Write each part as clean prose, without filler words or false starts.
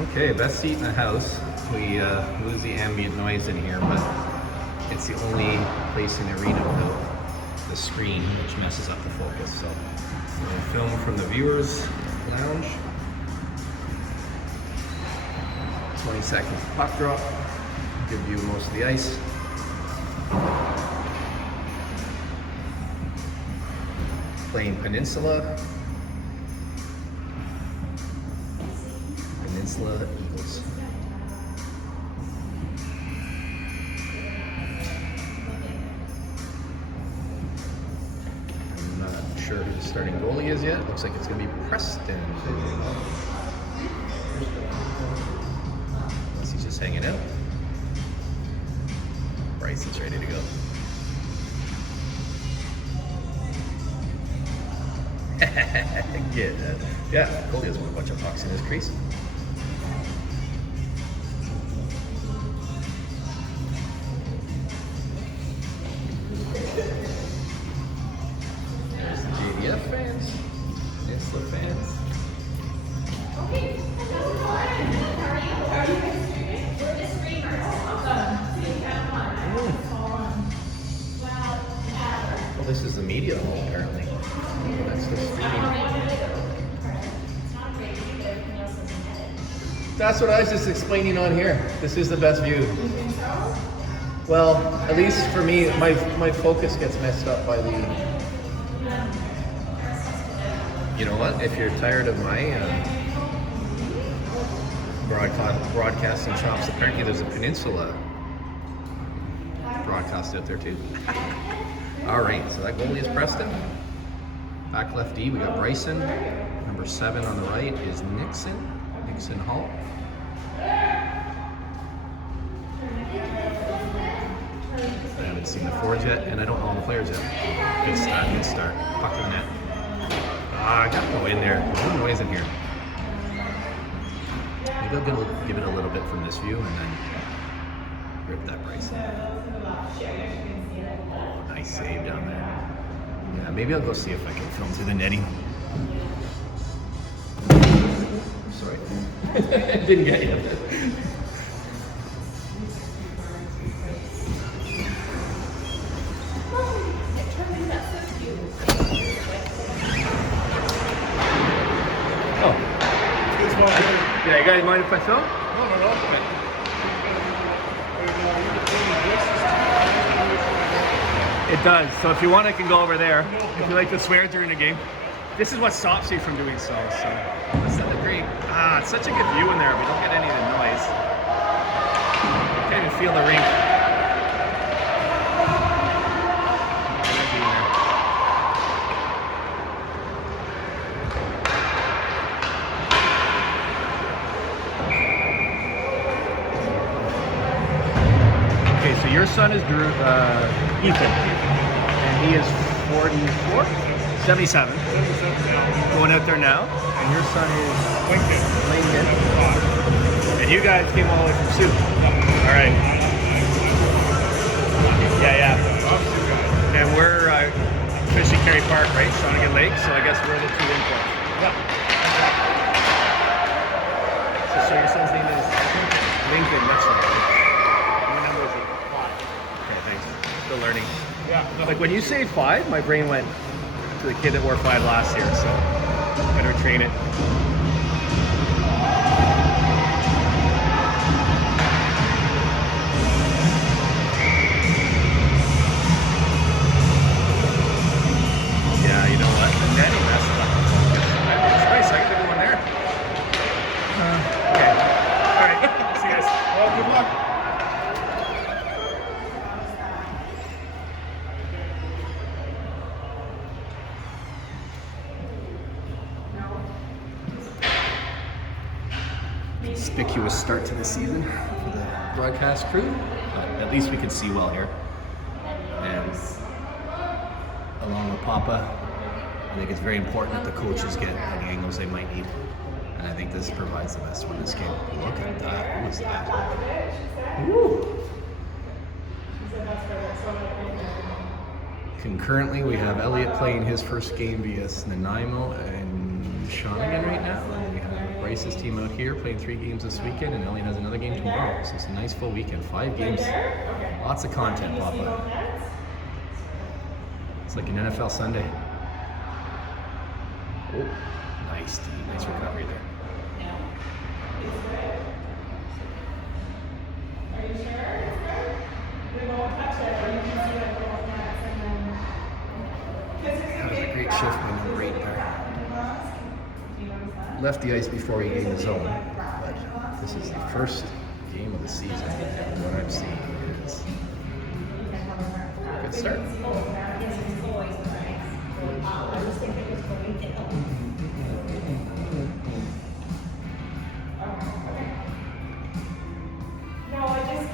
Okay, best seat in the house. We lose the ambient noise in here, but it's the only place in the arena without the screen, which messes up the focus. So we'll film from the viewers' lounge. 20 seconds puck drop. Give you most of the ice. Playing Peninsula. Peninsula Eagles. I'm not sure who the starting goalie is yet. Looks like it's going to be Preston. Unless he's just hanging out. Bryce is ready to go. Yeah, goalie has a bunch of pucks in his crease. There's the JDF fans, Peninsula fans. Okay. How are you guys streaming? We're just streamers. Awesome. Well, this is the media hall apparently. That's the streaming. That's what I was just explaining on here. This is the best view. Well, at least for me, my focus gets messed up by the... You know what? If you're tired of my broadcasting chops, apparently there's a Peninsula broadcast out there too. All right, so that goalie is Preston. Back left D, we got Bryson. Number 7 on the right is Nixon Hall. I haven't seen the forwards yet, and I don't know all the players yet. Good start. Puck to the net. I gotta go in there. No noise in here. Maybe I'll give it a little bit from this view, and then rip that Bryson. Oh, nice save down there. Yeah, maybe I'll go see if I can film through the netting. Sorry. Didn't get you. Oh. Yeah, you guys mind if I film? No. It does. So if you want, I can go over there. If you like to swear during the game. This is what stops you from doing so. It's not great. It's such a good view in there. We don't get any of the noise. Can't even feel the rink. Okay, so your son is Ethan, and he is 44? 77. Going out there now. And your son is Lincoln. And you guys came all the way from Sioux. All right. Yeah. And we're fishing Cary Park, right? Sonnigan Lake. So I guess we're the 2 imports. Yeah. So your son's name is Lincoln. That's right. What number is he? 5. Okay, thanks. Still learning. Yeah. Like when you say 5, my brain went to the kid that wore 5 last year, so better train it. Yeah, you know what? The netting messed up the focus. It's nice, I gotta go in there. Okay. Alright, see you guys. Well, good luck. Conspicuous start to the season for the broadcast crew, but at least we can see well here. And along with Papa, I think it's very important that the coaches get any angles they might need. And I think this provides the best one in this game. Look at that. What was that? Woo! Concurrently, we have Elliot playing his first game via Nanaimo and Shawinigan right now. And we have Bryce's team out here playing 3 games this weekend, and Ellie has another game tomorrow. So it's a nice full weekend, 5 games. Lots of content, Papa. It's like an NFL Sunday. Oh, nice, D. Nice recovery there. Are you sure? We won't touch it, or you can see like little nets and then. That was a great shift by number 8 there. Left the ice before he gained the zone, but this is the first game of the season, and what I'm seeing is a good start.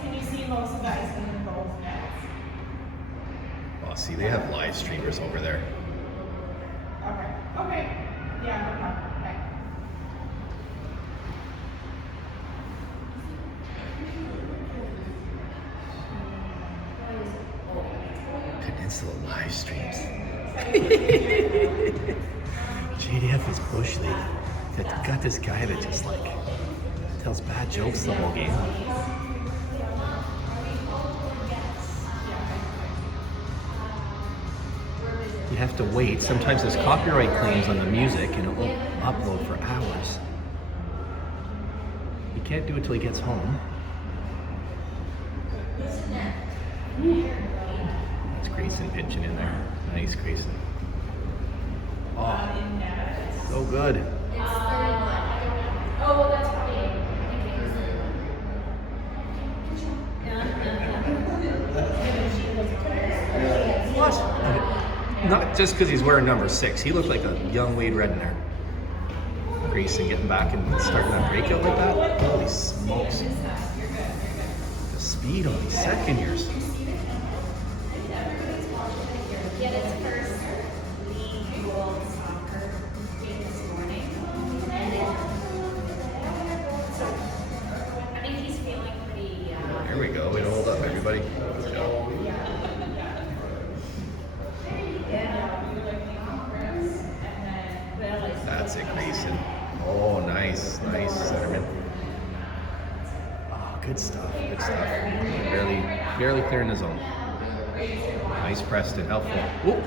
Can you see most of the ice in both nets? Oh, see, they have live streamers over there. Okay. Yeah, no problem. Peninsula live streams. JDF is Bush League. That got this guy that just like tells bad jokes the whole game. You have to wait. Sometimes there's copyright claims on the music and it won't upload for hours. You can't do it till he gets home. That's Grayson pitching in there. Nice, Grayson. Oh, so good. Oh, that's probably. What? Not just because he's wearing number 6. He looked like a young Wade Redden. Grayson getting back and starting that breakout like that. Holy smokes. The speed on these second years. Here we go. Way to hold up, everybody. Good job. That's it, Grayson. Oh, nice, centerman. Oh, good stuff, Barely clearing the zone. Nice Preston, helpful. Whoop.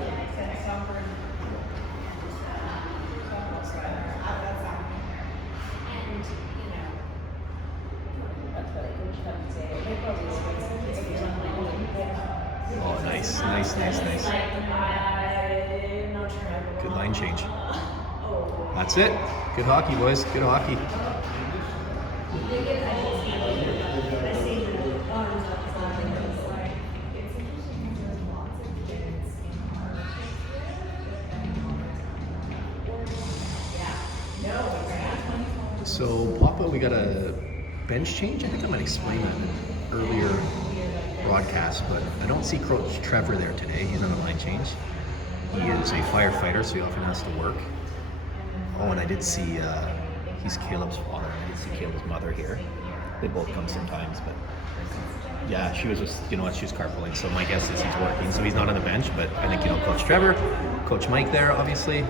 Oh, nice. Good line change. That's it. Good hockey, boys. Good hockey. So, Papa, we got a bench change. I think I might explain that in an earlier broadcast, but I don't see Coach Trevor there today. He's on a line change. He is a firefighter, so he often has to work. Oh, and I did see, he's Caleb's father. I did see Caleb's mother here. They both come sometimes, but yeah, she was just, she was carpooling. So my guess is he's working. So he's not on the bench, but I think, Coach Trevor, Coach Mike there, obviously.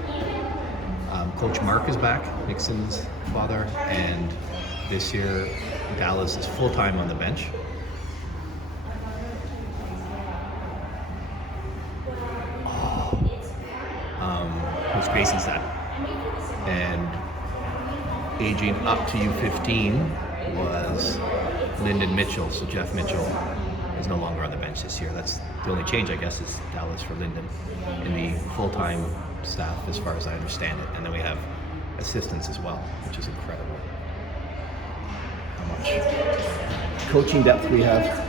Coach Mark is back, Nixon's father. And this year, Dallas is full-time on the bench. Who's Grayson's dad. And aging up to U15 was Lyndon Mitchell. So Jeff Mitchell is no longer on the bench this year. That's the only change, I guess, is Dallas for Lyndon in the full-time staff, as far as I understand it. And then we have assistants as well, which is incredible. How much coaching depth we have.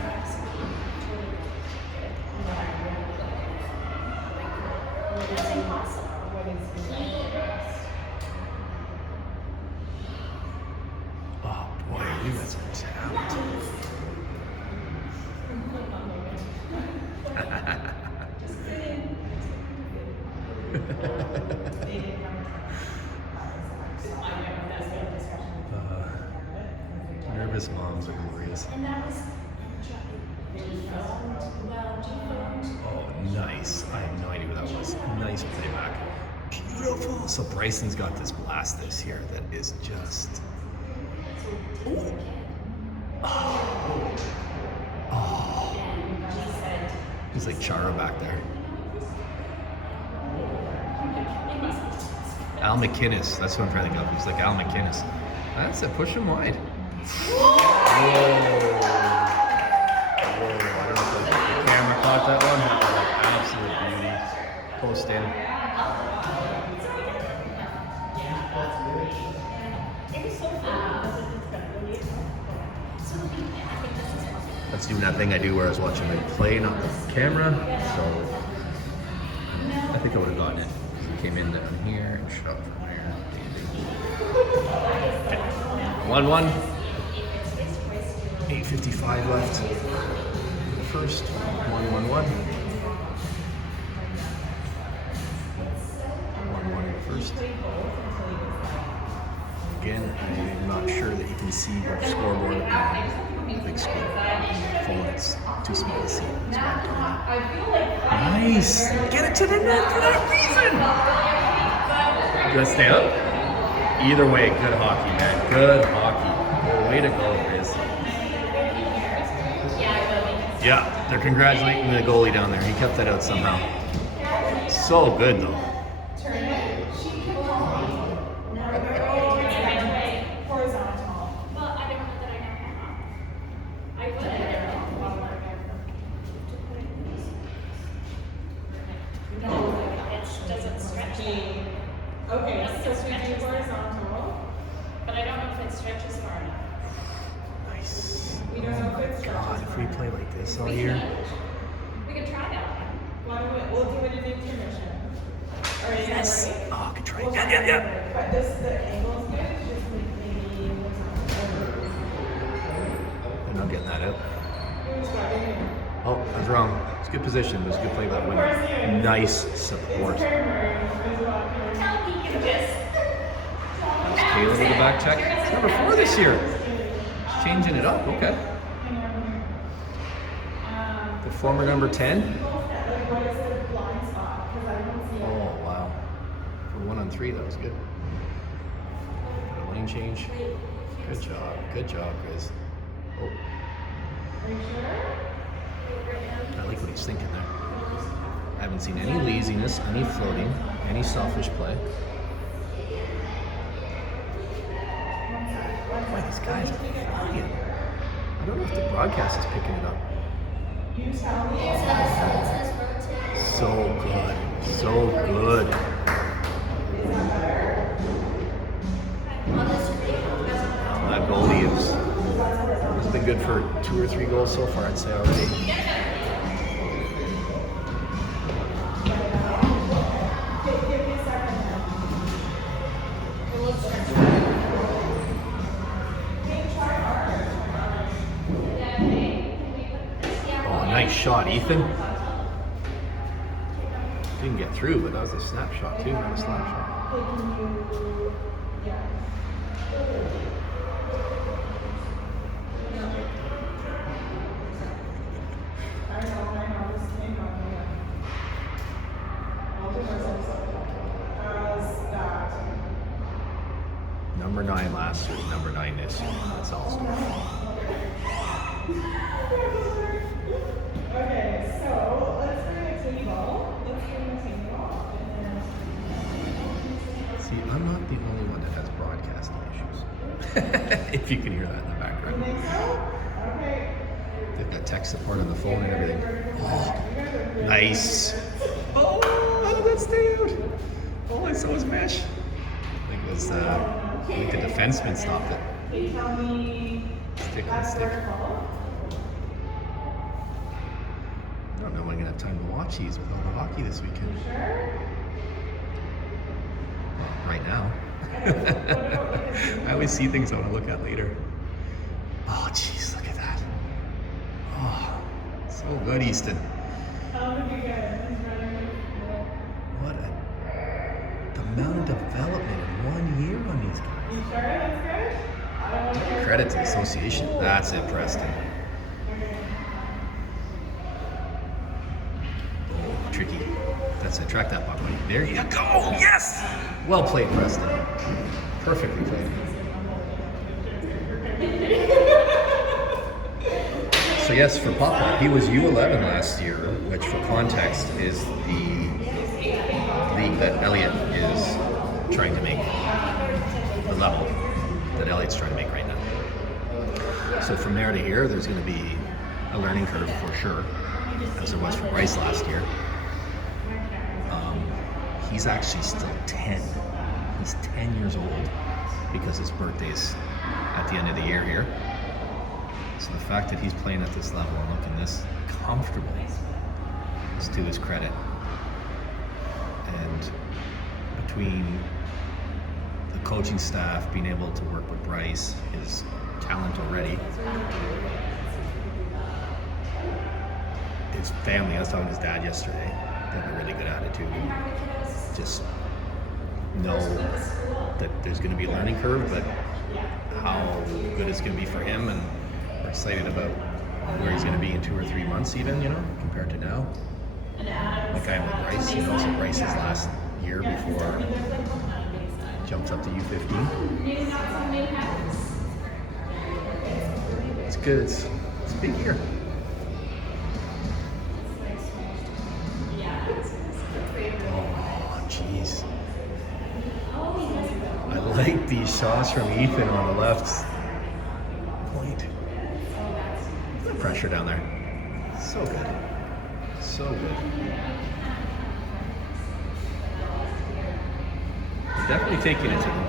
Oh boy, we got some talent. Nervous moms are glorious. Oh, nice. I have no idea what that was. Nice playback. beautiful. So Bryson's got this blast this here that is just. Ooh. Oh. He's like Chara back there. Al McInnes. That's what I'm trying to think of. He's like Al McInnes. That's it. Push him wide. Whoa. I don't know if the camera caught that one. Absolute beauty. Post in. Let's do that thing I do where I was watching it play, not the camera. So I think I would have gotten it. He came in down here and shot from there. 1-1. 8:55 left. The first. 1-1-1. 1-1 in the first. Again, I'm not sure that you can see your scoreboard on the big screen. On the phone, it's too small to see. That's why I'm doing that. Nice! Get it to the net for that reason! You want to stay up? Either way, good hockey, man. Good hockey. Way to go, Chris. Yeah, they're congratulating the goalie down there. He kept that out somehow. So good, though. Okay, so we do horizontal, but I don't know if it stretches far enough. Nice. We don't know if it stretches. God, if we play like this all year. We could try that. Why don't we'll do it in intermission. Or is Yes. that right? Oh, I could try. We'll Yeah. But the angle's good, just maybe. I'm not getting that out. Oh, I was wrong. It's a good position. It was a good play by the winner. Nice support. Kayla with the back check. It's number 4 this year. She's changing it up. Okay. The former number 10. Oh, wow. For 1-on-3, that was good. Lane change. Good job. Good job, Chris. Oh. I like what he's thinking there. I haven't seen any laziness, any floating, any selfish play. Boy, these guys are flying. I don't know if the broadcast is picking it up. So good. So good. That goalie has been good for 2 or 3 goals so far, I'd say already. Nice shot, Ethan. Didn't get through, but that was a snapshot too, not a slap shot. Number 9 last year, number 9 this year. That's awesome. Okay, so let's bring a table. See, I'm not the only one that has broadcasting issues. If you can hear that in the background. You think so? Okay. They've got tech support on the phone and everything. Oh, nice. Oh, how did that stay out? All I saw was mesh. I think it was, I think the defenseman stopped it. Can you tell me Stick on that's stick. vertical? I don't know when I'm gonna have time to watch these with all the hockey this weekend. Sure. Well, right now. I always see things I want to look at later. Oh, jeez, look at that. Oh, so good, Easton. What the amount of development in 1 year on these guys. You sure that's good? I don't want to. Credit to the association. That's it, Preston. Tricky. That's That's it. Track that puck, buddy. There you go. Yes. Well played, Preston. Perfectly played. So yes, for Papa, he was U11 last year, which for context is the league that Elliot is trying to make, the level that Elliot's trying to make right now. So from there to here, there's going to be a learning curve for sure, as there was for Bryce last year. He's actually still 10. He's 10 years old because his birthday's at the end of the year here. So the fact that he's playing at this level and looking this comfortable is to his credit. And between the coaching staff being able to work with Bryce, his talent already, his family, I was talking to his dad yesterday, they have a really good attitude. Just know that there's going to be a learning curve, but how good it's going to be for him, and we're excited about where he's going to be in 2 or 3 months even, you know, compared to now. Like I am with Bryce, he knows that Bryce's last year before he jumps up to U15. It's good, it's a big year. Jeez. I like these shots from Ethan on the left point. The pressure down there. So good. So good. He's definitely taking it to him.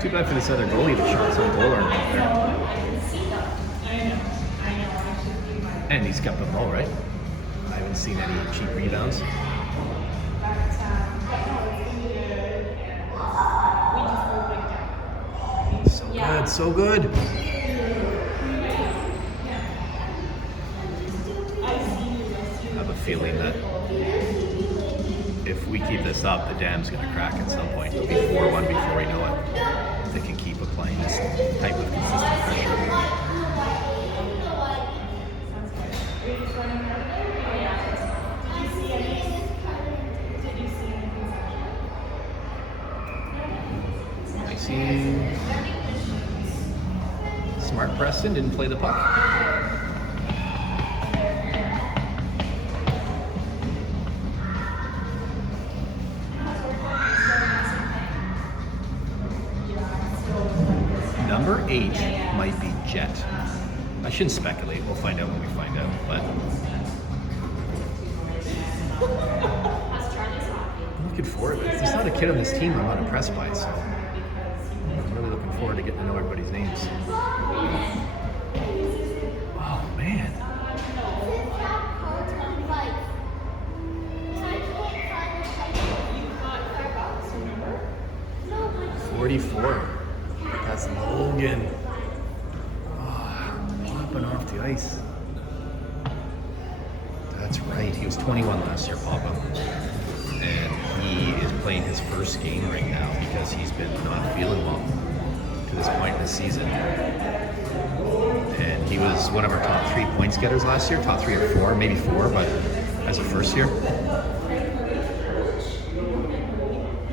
Too bad for this other goalie that shot some goal out there. And he's kept the ball, right? I haven't seen any cheap rebounds. Good, so good. I have a feeling that if we keep this up, the dam's going to crack at some point. It'll be 4-1 before we know it. If they can keep applying this type of consistent pressure. I see. Smart Preston didn't play the puck. Number 8 might be Jet. I shouldn't speculate. We'll find out when we find out. But I'm looking forward. There's not a kid on this team I'm not impressed by, so I'm really looking forward to getting to know everybody's names. Oh, man. 44. That's Logan. Oh, popping off the ice. That's right. He was 21 last year, Papa. And he is playing his first game right now because he's been not feeling well to this point in the season. And he was one of our top 3 points getters last year, top 3 or 4, maybe 4, but as a first year.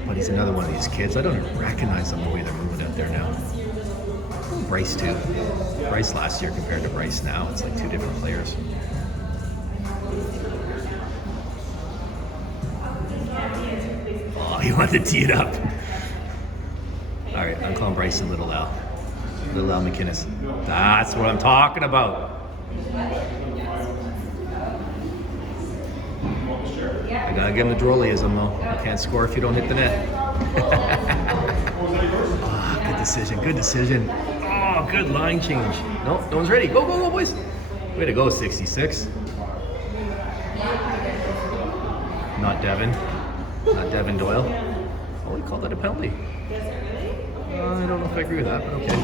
But he's another one of these kids. I don't even recognize them the way they're moving out there now. Bryce too. Bryce last year compared to Bryce now, it's like 2 different players. Oh, he wanted to tee it up. All right, I'm calling Bryson Little Al. Little Al McInnes. That's what I'm talking about. I gotta give him the drollyism though. You can't score if you don't hit the net. Oh, good decision, good decision. Oh, good line change. No, no one's ready. Go, go, go, boys. Way to go, 66. Not Devin. Not Devin Doyle. Oh, he called that a penalty. I don't know if I agree with that, but okay.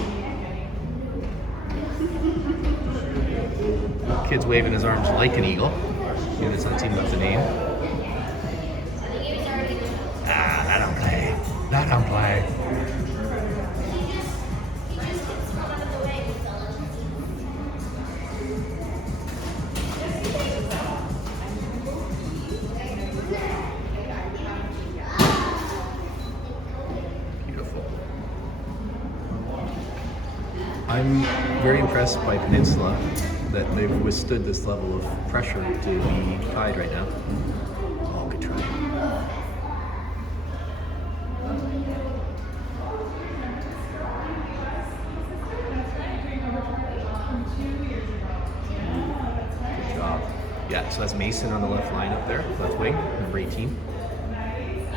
Kid's waving his arms like an eagle. Maybe it's not team about the name. Ah, that don't play. That don't play. I'm very impressed by Peninsula that they've withstood this level of pressure to be tied right now. Oh, good try. Good job. Yeah, so that's Mason on the left line up there, left wing, number 18.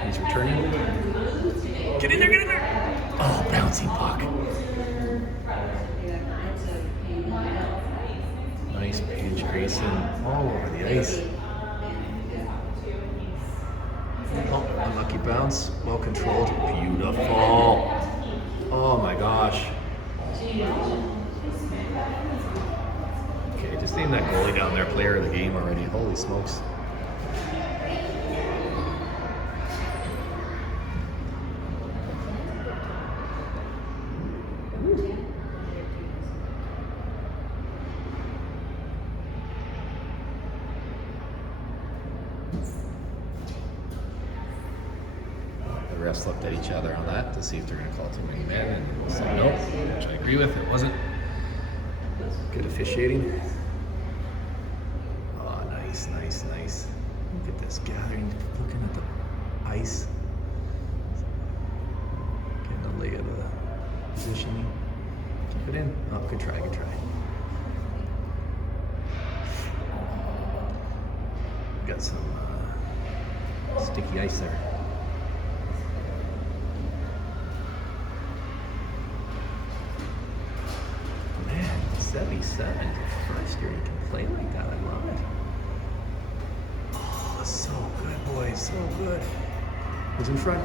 He's returning. Get in there, get in there! Oh, bouncing puck. Nice pinch, Grayson, all over the ice. Oh, unlucky bounce, well controlled, beautiful. Oh my gosh. Okay, just name that goalie down there player of the game already. Holy smokes. The refs looked at each other on that to see if they're going to call too many men, and said no, which I agree with. It wasn't. Good officiating. Oh, nice, nice, nice. Look at this gathering, looking at the ice. Getting the lay of the positioning. Keep it in. Oh, good try, good try. Got some sticky ice there. Man, 77 first year, you can play like that. I love it. Oh, so good, boys, so good. Who's in front?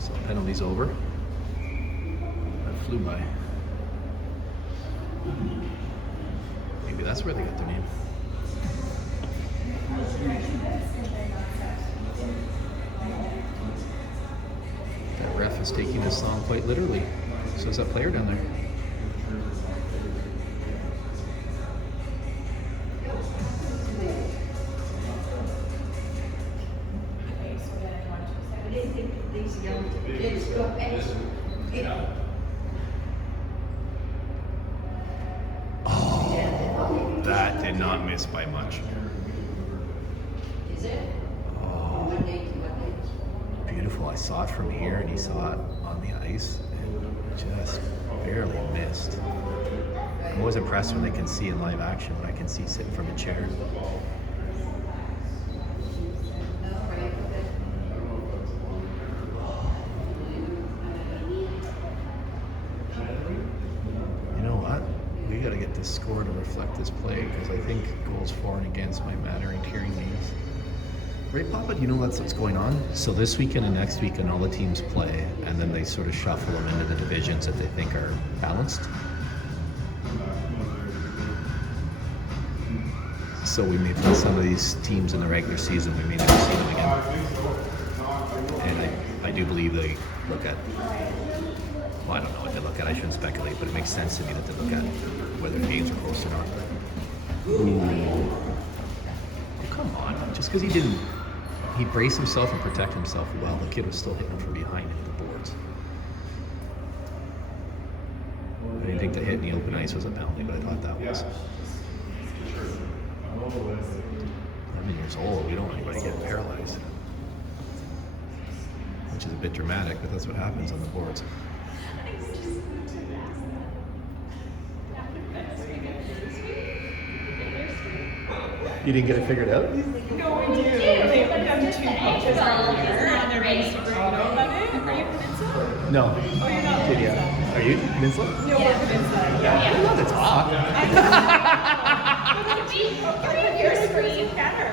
So penalty's over. That flew by. Maybe that's where they got their name. That ref is taking this song quite literally. So is that player down there. Oh, that did not miss by much. Oh, beautiful. I saw it from here and he saw it on the ice and just barely missed. I'm always impressed when they can see in live action what I can see sitting from a chair. You know what? We got to get this score to reflect this play because I think goals for and against might matter in tiering games. Right, Papa? Do you know that's what's going on? So this weekend and next weekend, all the teams play, and then they sort of shuffle them into the divisions that they think are balanced. So we may play some of these teams in the regular season. We may never see them again. And I do believe they look at. Well, I don't know what they look at. I shouldn't speculate, but it makes sense to me that they look at whether the games are close or not. Ooh. Oh, come on! Just because he braced himself and protected himself well. The kid was still hitting him from behind into the boards. I didn't think the hit in the open ice was a penalty, but I thought that was. 11 years old, we don't want anybody getting paralyzed. Which is a bit dramatic, but that's what happens on the boards. You didn't get it figured out? No, we do. They put down 2 coaches earlier, and they're ready to bring it up on it. Are you Peninsula? No. Oh, you're not Peninsula. Are you Peninsula? No, we're Peninsula. Yeah. I love to talk. How do you hear screen better?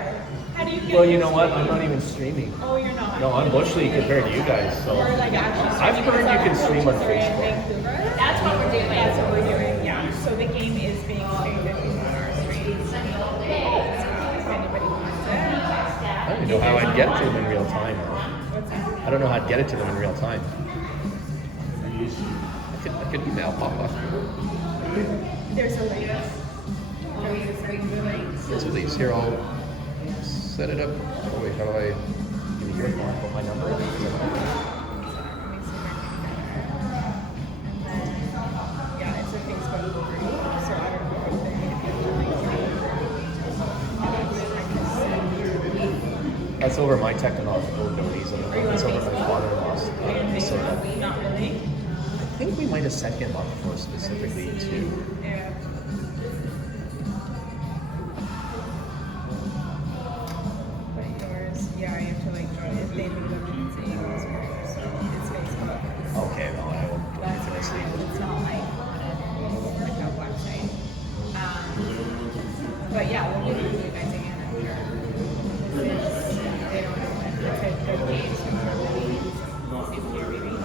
How do you get Well, you know what? I'm not even streaming. Oh, you're not? No, I'm Bush League compared to you guys, so. We're like actually I've heard you can stream on coaches are in Facebook. Vancouver. That's what we're doing. That's what we're doing, yeah. So the game is being streamed on our stream. If anybody wants it. I don't even know how I'd get to them in real time. What's that? I don't know how I'd get it to them in real time. I could email Papa. There's a link. There's a lease. Here, I'll set it up. Oh wait, how do I give you your phone? Put my number in? It's over my technological abilities, and it's over my father-in-law's. So Not really. I think we might have set him up for specifically to. Yeah. But yours, yeah, you have to like join it. They leave a meeting, so it's Facebook. Okay, well, I will That's finish why it's not like a website. But yeah, we'll be you guys again after. They don't know when. It's a good case for really if you're reading.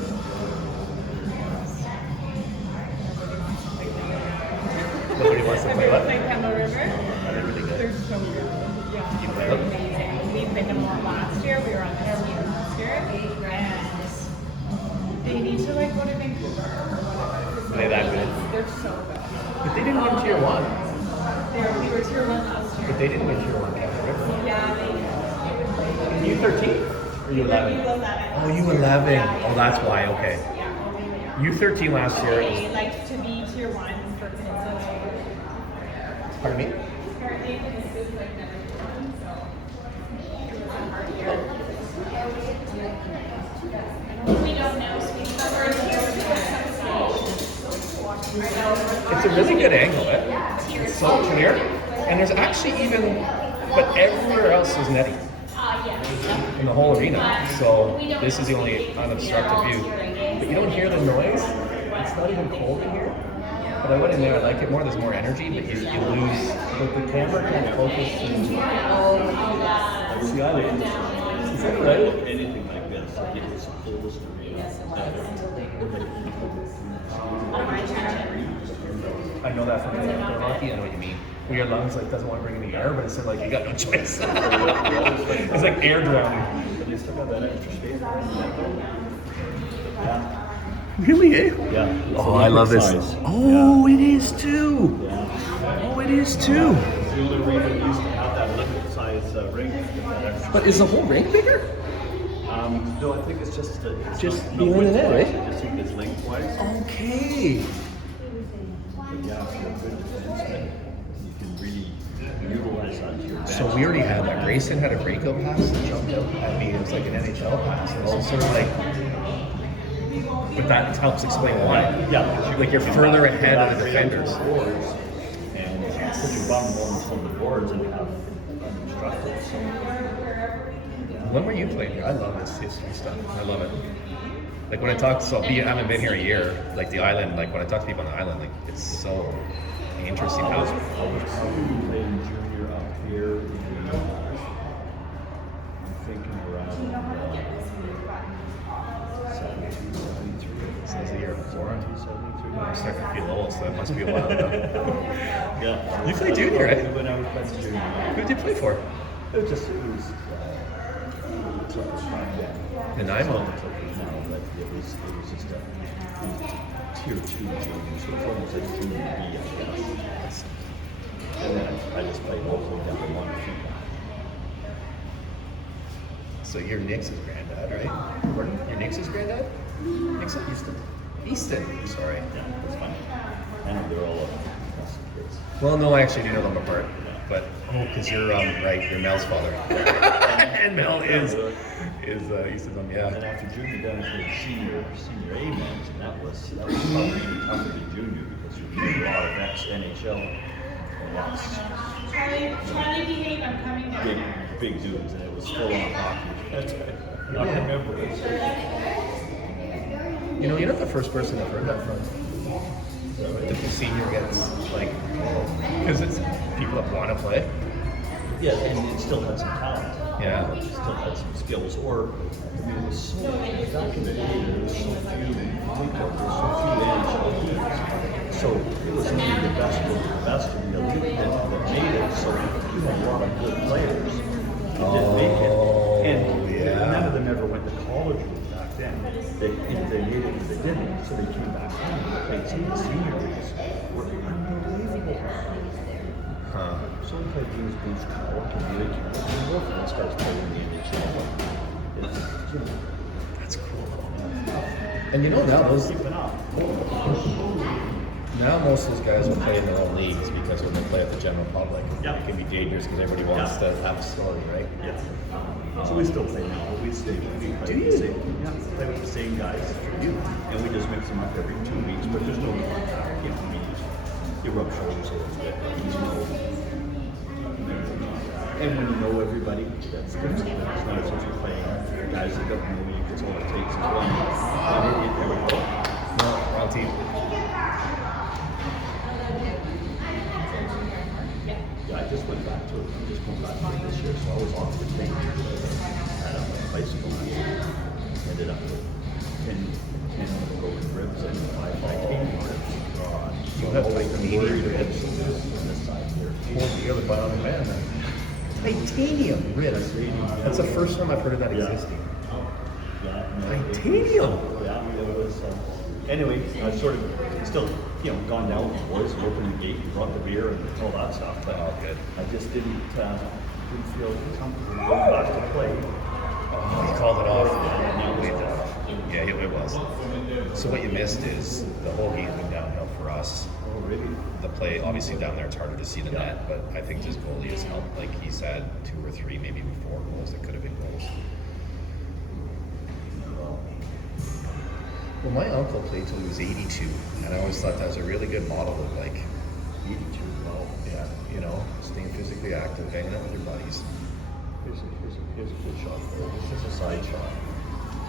Nobody wants to play what? Like Peninsula River. They're really good. They're so good. Yeah, You play they're them? amazing. We've been to more last year. We were on the team last year, and they need to like go to Vancouver or whatever. Are they that good? They're so good. But they didn't win tier 1. We were tier 1 last year. But they didn't win tier 1 Canada River. Yeah, they did. You 13? Or you 11? You 11. Oh, you 11. Oh, that's why. Okay. Yeah. You 13 last year. They like to be tier 1 for Peninsula. Pardon me? Apparently, Peninsula is like never tier 1, so it was a hard year. We don't know. It's a really good angle. It's so clear. And there's actually even, but everywhere else is netting in the whole arena. So this is the only unobstructed view. But you don't hear the noise. It's not even cold in here. But I went in there, I like it more. There's more energy, but you lose. But the camera can't focus. That's the island. Is that right? Anything like this, it was supposed to be. I know that from the outdoor hockey. I know what you mean. Where your lungs like doesn't want to bring in the air, but it's like you got no choice. It's like air drowning. But they still got that extra space. Yeah. Really, eh? Yeah. It's Oh, I love this. Olympic size. Oh, it is too. Yeah. Oh, it is too. The only reason we used to have that Olympic size ring. That extra But is the whole ring bigger? No, I think it's just Just not behind the net, widthwise, right? I just think it's lengthwise. Okay. But yeah, if you're a good defenseman, you can really utilize that to your advantage. So we already had that. Grayson had a breakout pass and jumped out at me. It was like an NHL pass. And this is sort of like, but that helps explain why. Yeah, Like you're further ahead of the defenders. Boards, and put your bum on some of the boards and have unobstructed. So, When were you playing here? I love this history stuff. I love it. Like when I talk, I haven't been here a year. Like the island, like when I talk to people on the island, like it's so interesting how. I was playing junior up here in I'm thinking around 72, 73. So it was the year before. 72, I'm starting to feel old, so that must be a while ago. Yeah. You played junior, right? When I was playing junior. Who did you play for? It was took us time. Nanaimo. But it was just a tier 2 junior, so it's almost like junior B, I guess. And then I just played mostly down to 1 feet. So you're Nix's granddad, right? Pardon? You're Nix's granddad? Nixon? Easton. Sorry. Yeah, it was fun. And they're all awesome kids. Well, no, I actually do know them apart. But because you're right, you're Mel's father, and Mel is Easton's And yeah. after junior, down to the senior A men's, and that was probably even tougher than junior because you played a lot of NHL. And that's Charlie, behave. I'm coming down. big dudes, and it was full on hockey. That's right. I remember it. You're not the first person I've heard that from. That the senior gets like, because it's people that want to play. Yeah, and it still had some talent. Yeah. It still had some skills. Or, I mean, it was so, back in the day, there was so few, there was so few NHL teams. So it was only the best of the best in the league that made it. So you had a lot of good players that didn't make it. And none of them ever went to college back then. Either they made it or they didn't. So they came back home and played some of the senior leagues. Were unbelievable. Huh. So we played James Booth's college and really came over and this guy's playing in the NHL. It's, That's cool. And now those. keeping up. Now most of those guys will play in their own leagues because when they play with the general public, Yeah. it can be dangerous because everybody wants to have a story, right? Yeah. So we still play now, but we play Do with you? the same, play with the same guys, and we just mix them up every 2 weeks. But there's no contact. You know, I mean, you rub shoulders a little bit. You know, and when you know everybody, that's good. It's not as if you're playing guys that don't know you. It's all it takes is one. And there we go. No, wrong team. Yeah, I just went back to it. I just went back to it this year, so I was off the thing. I had a bicycle. Ended up with 10 broken ribs and 5 titanium ribs. God, You have titanium ribs. On this side here. You're the bionic man, then. Titanium ribs. That's the first time I've heard of that Yeah. existing. Yeah, Titanium. Yeah, it was. Anyway, I sort of still, gone down with the boys and opened the gate and brought the beer and all that stuff. But Oh, good. I just didn't feel comfortable going back to play. Oh, he called it off. Yeah, it was. So what you missed is the whole game went downhill for us. Oh, really? The play, obviously down there, it's harder to see the net, but I think his goalie has helped. Like he's had 2 or 3, maybe even 4 goals that could have been goals. Well, my uncle played till he was 82, and I always thought that was a really good model of like 82. Well, yeah, staying physically active, hanging out with your buddies. here's a good shot there. This is a side shot.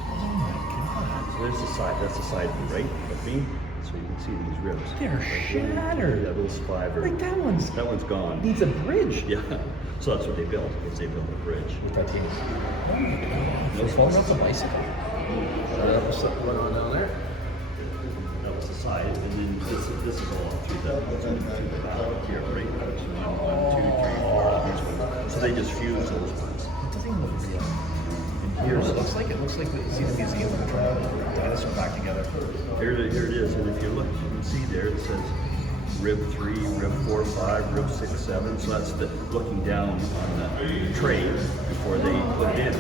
Oh my god. So there's the side. That's the side to the right of me. So you can see these ribs. They're shattered. Yeah, those 5 are. Like that That one's gone. needs a bridge. Yeah. So that's what they built. Is they built a bridge. With titanium. Oh my god. Those falling off the bicycle. Down there. That was the side, and then this is all through the valley here, right? That's 1, 2, 3, 4. So they just fuse those ones. It doesn't even look real. And here's It looks like what you see in the museum when they're trying to put the dinosaur back together. here it is, and if you look, you can see there it says rib 3, rib 4, 5, rib 6, 7. So that's looking down on the tray before they put it in.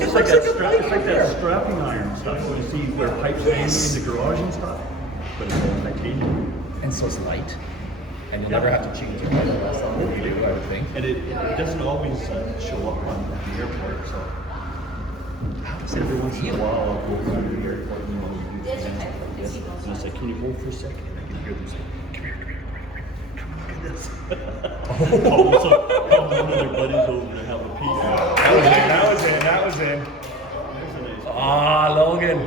It's like that strapping iron stuff you see where pipes hang in the garage and stuff, but it's all titanium. And so it's light. And you'll never have to change your light unless you do, I would think. And it doesn't always show up on the airport, so every once in a while I'll go through the airport and we do things like this. And I say, can you hold for a second? And I can hear them say, come here, come look at this. Oh, so one of their buddies over to have a peek. That was in. There's a nice Ah, Logan.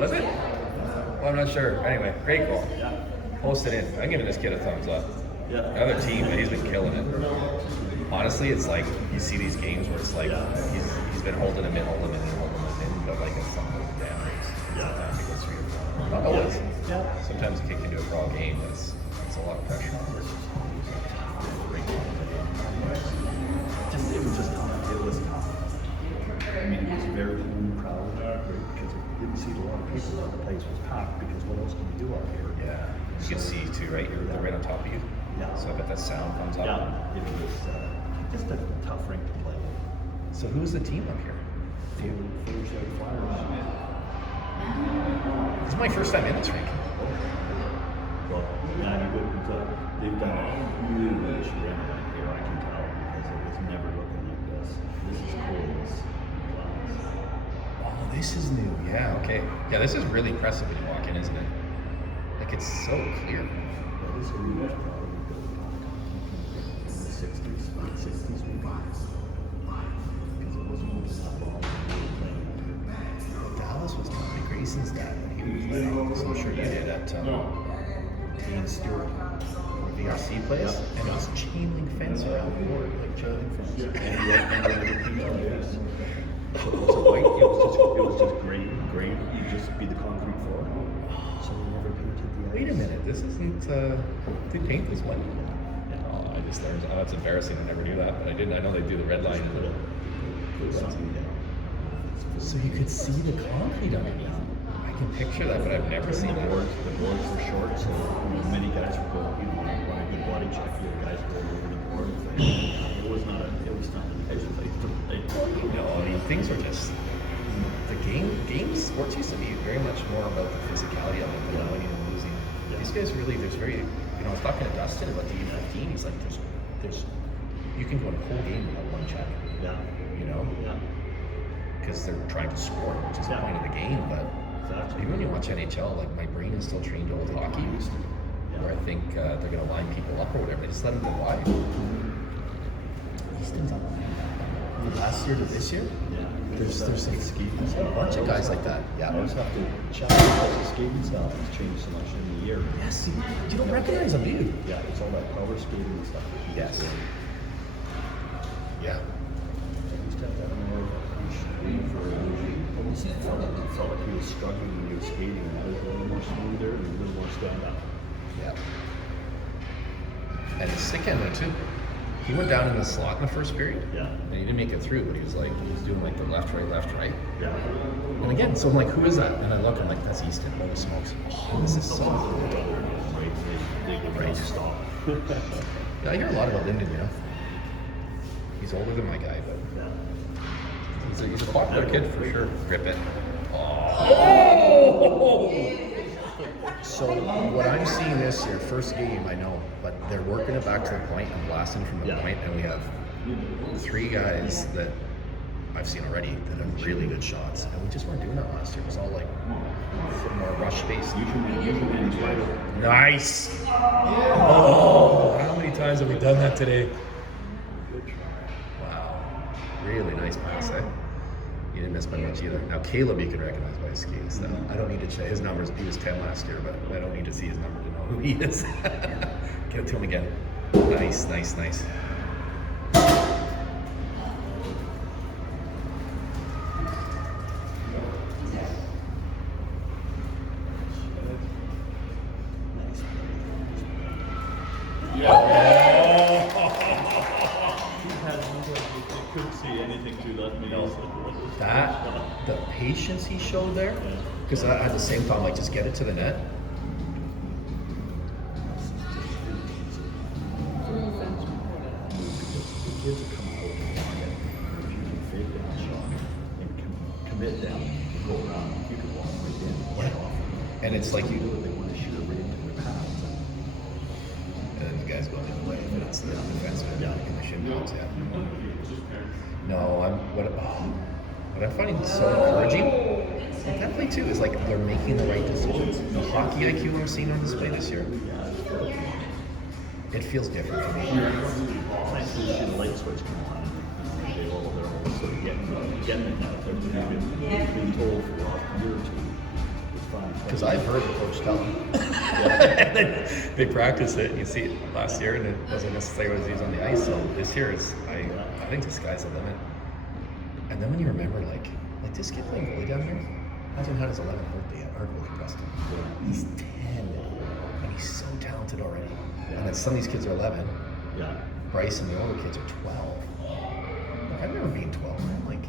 Was it? Well, I'm not sure. Anyway, great goal. Yeah. Post it in. I'm giving this kid a thumbs up. Yeah. Another team, and he's been killing it. Honestly, it's like you see these games where it's like he's been holding him in, but like it's not like damn race. Yeah. Sometimes it goes 3 or 4. Not always. Yeah. Sometimes a kid can do a raw game, but it's a lot of pressure. Great goal. It was just tough. It was tough. I mean, it was very proud because it didn't see a lot of people, but the place was packed because what else can you do out here? Yeah. You can see too, right? They're right on top of you. Yeah. So I bet that sound comes up. Yeah, it was just a tough rink to play. So who's the team up here? Peninsula Flyers. It's my first time in this rink. Well, yeah, you would, they've done a huge renovation here, I can tell, because it was never looking like this. This is cool. This glass. Oh, this is new. Yeah, okay. Yeah, this is really impressive when you walk in, isn't it? Like, it's so clear. That is a huge probably built in the 60s, late 60s maybe. Because it wasn't open that long when we were playing out here. Dallas was Tommy Grayson's dad when he was playing. So I'm sure you did at Dean Stewart, or VRC place. Yeah. And it was chain link fence around the board, like chain link fence. And the other people, yes. So it wasn't white, it was just gray. You just be the concrete floor. So we never painted the ice. Wait a minute, this isn't, they paint this one? Oh, I just learned, that's embarrassing, I never knew that, but I didn't, I know they do the red line. Put something down. So you could see the concrete underneath. I can picture that, but I've never seen The that. boards were short, so many guys would go, want a good body check, guys go over the board. It was not an easy place to play. No, I mean, things are just, the game, sports used to be very much more about the physicality of it than winning and losing. These guys really, there's very, I was talking to Dustin about the U15. He's like, there's, you can go in a whole game without one check. Yeah. Yeah. Because they're trying to score, which is the point of the game. But even when you watch NHL, like my brain is still trained to old hockey, where I think they're going to line people up or whatever. They just let them go wide. Easton's up last year to this year. Yeah. There's like a bunch of guys like that. Yeah. I just have to check because the skating style has changed so much in the year. Yes, you don't recognize them, do you? Yeah, it's all that power skating and stuff. Yes. Yeah. I used to have that more of a push for almost felt like he was struggling when he was skating. It was a little more smoother and a little more stand up. Yeah. And the stick end too. He went down in the slot in the first period. Yeah. And he didn't make it through, but he was doing like the left, right. Yeah. And again, so I'm like, who is that? And I look, I'm like, that's Easton. Holy smokes. Oh, this is so Right. Stop. Yeah, I hear a lot about Lyndon, He's older than my guy, but Yeah. he's a popular kid for sure. Rip it. Oh! So what I'm seeing this year, first game, I know, but they're working it back to the point and blasting from the point, and we have 3 guys that I've seen already that have really good shots, and we just weren't doing that last year. It was all like more rush based. Nice. Oh, how many times have we done that today? Wow, really nice pass, eh? You didn't miss by much either. Now Caleb, you can recognize by his skating style. I don't need to check his numbers. He was 10 last year, but I don't need to see his number to know who he is. Get it to him again. Nice. Couldn't see anything through that. The patience he showed there, because I had the same thought, like just get it to the net. Kids are coming out and if you can fake that shot and commit down and go around, you can walk right in right off. And it's like They want to shoot it right into their paths. and then the guy's going the way, but it's the defenseman in the shin pads, No, what I'm finding so encouraging at that play too is like they're making the right decisions. The hockey IQ I'm seeing on display this year, it feels different for me. Nice to see the light switch come on. They're all sort of getting it now. They've been told for the last year or two. It's fine. Because I've heard the coach tell them. They practice it, and you see it last year, and it wasn't necessarily what he was on the ice. So this year, I think the sky's the limit. And then when you remember, like this kid playing goalie down here hasn't had his 11th birthday yet. Our goalie, Preston. He's 10, and he's so talented already. And then some of these kids are 11. Yeah. Bryce and the older kids are 12. Like, I remember being 12, man. Like,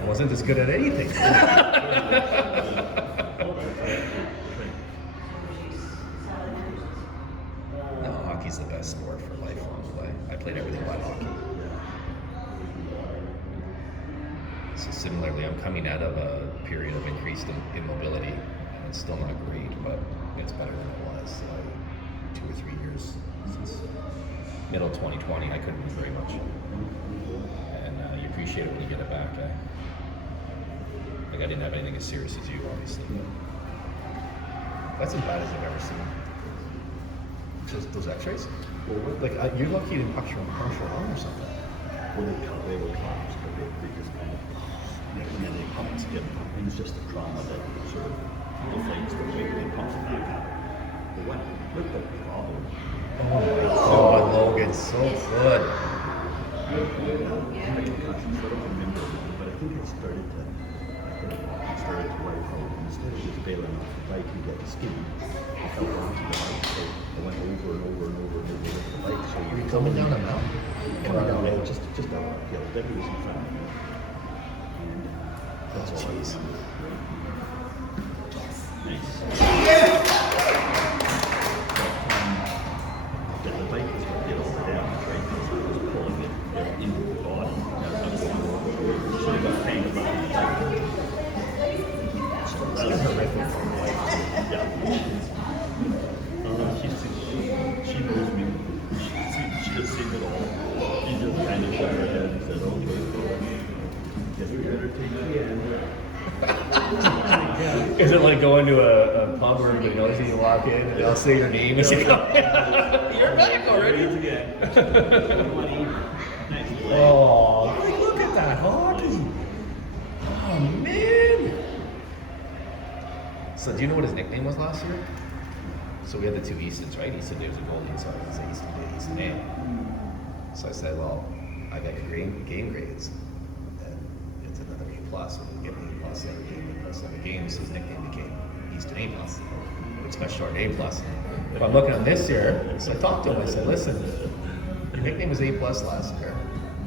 I wasn't as good at anything. No, hockey's the best sport for lifelong play. I played everything but hockey. So similarly, I'm coming out of a period of increased immobility, and it's still not great, but it's better than it was 2 or 3 years since middle 2020. I couldn't move very much, and you appreciate it when you get it back. Like I didn't have anything as serious as you, obviously. That's as bad as I've ever seen. Just those X-rays. Well, like you're lucky you didn't puncture arm or something. Well, they were collapsed, but they just kind of, and then they pumped it. It was just the trauma that sort of deflates the way they pump it back out. But what looked like a problem. Oh my God, Logan, so good. I concussions, I don't remember, but I think it started to work out. Instead of just bailing off the bike and getting skinned, I fell onto the bike, so I went over and over and over and over with the bike. So Were you coming down a mountain? coming down there, just out of the hill. Debbie was in front of me. And that's all I jeez. remember. Nice. The bike was going to get all the damage, right? So it was pulling it into the bottom. That's not going over. So I got tangled up in the bike. So it's horrific for my wife. Yeah. Is it like going to a pub where everybody knows you walk in and they'll say your name as you come in? You're back already. Oh, like, look at that hockey. Oh, man. So do you know what his nickname was last year? So we had the two Eastons, right? Easton Day was a goalie, so I would say Easton Day, Easton A. So I said, well, I got your game grades. And it's another A+. So we get an A+ every game, A+ every game. So his nickname became Easton A+, which my short A+. But I'm looking at this year, so I talked to him. I said, listen, your nickname was A+ last year,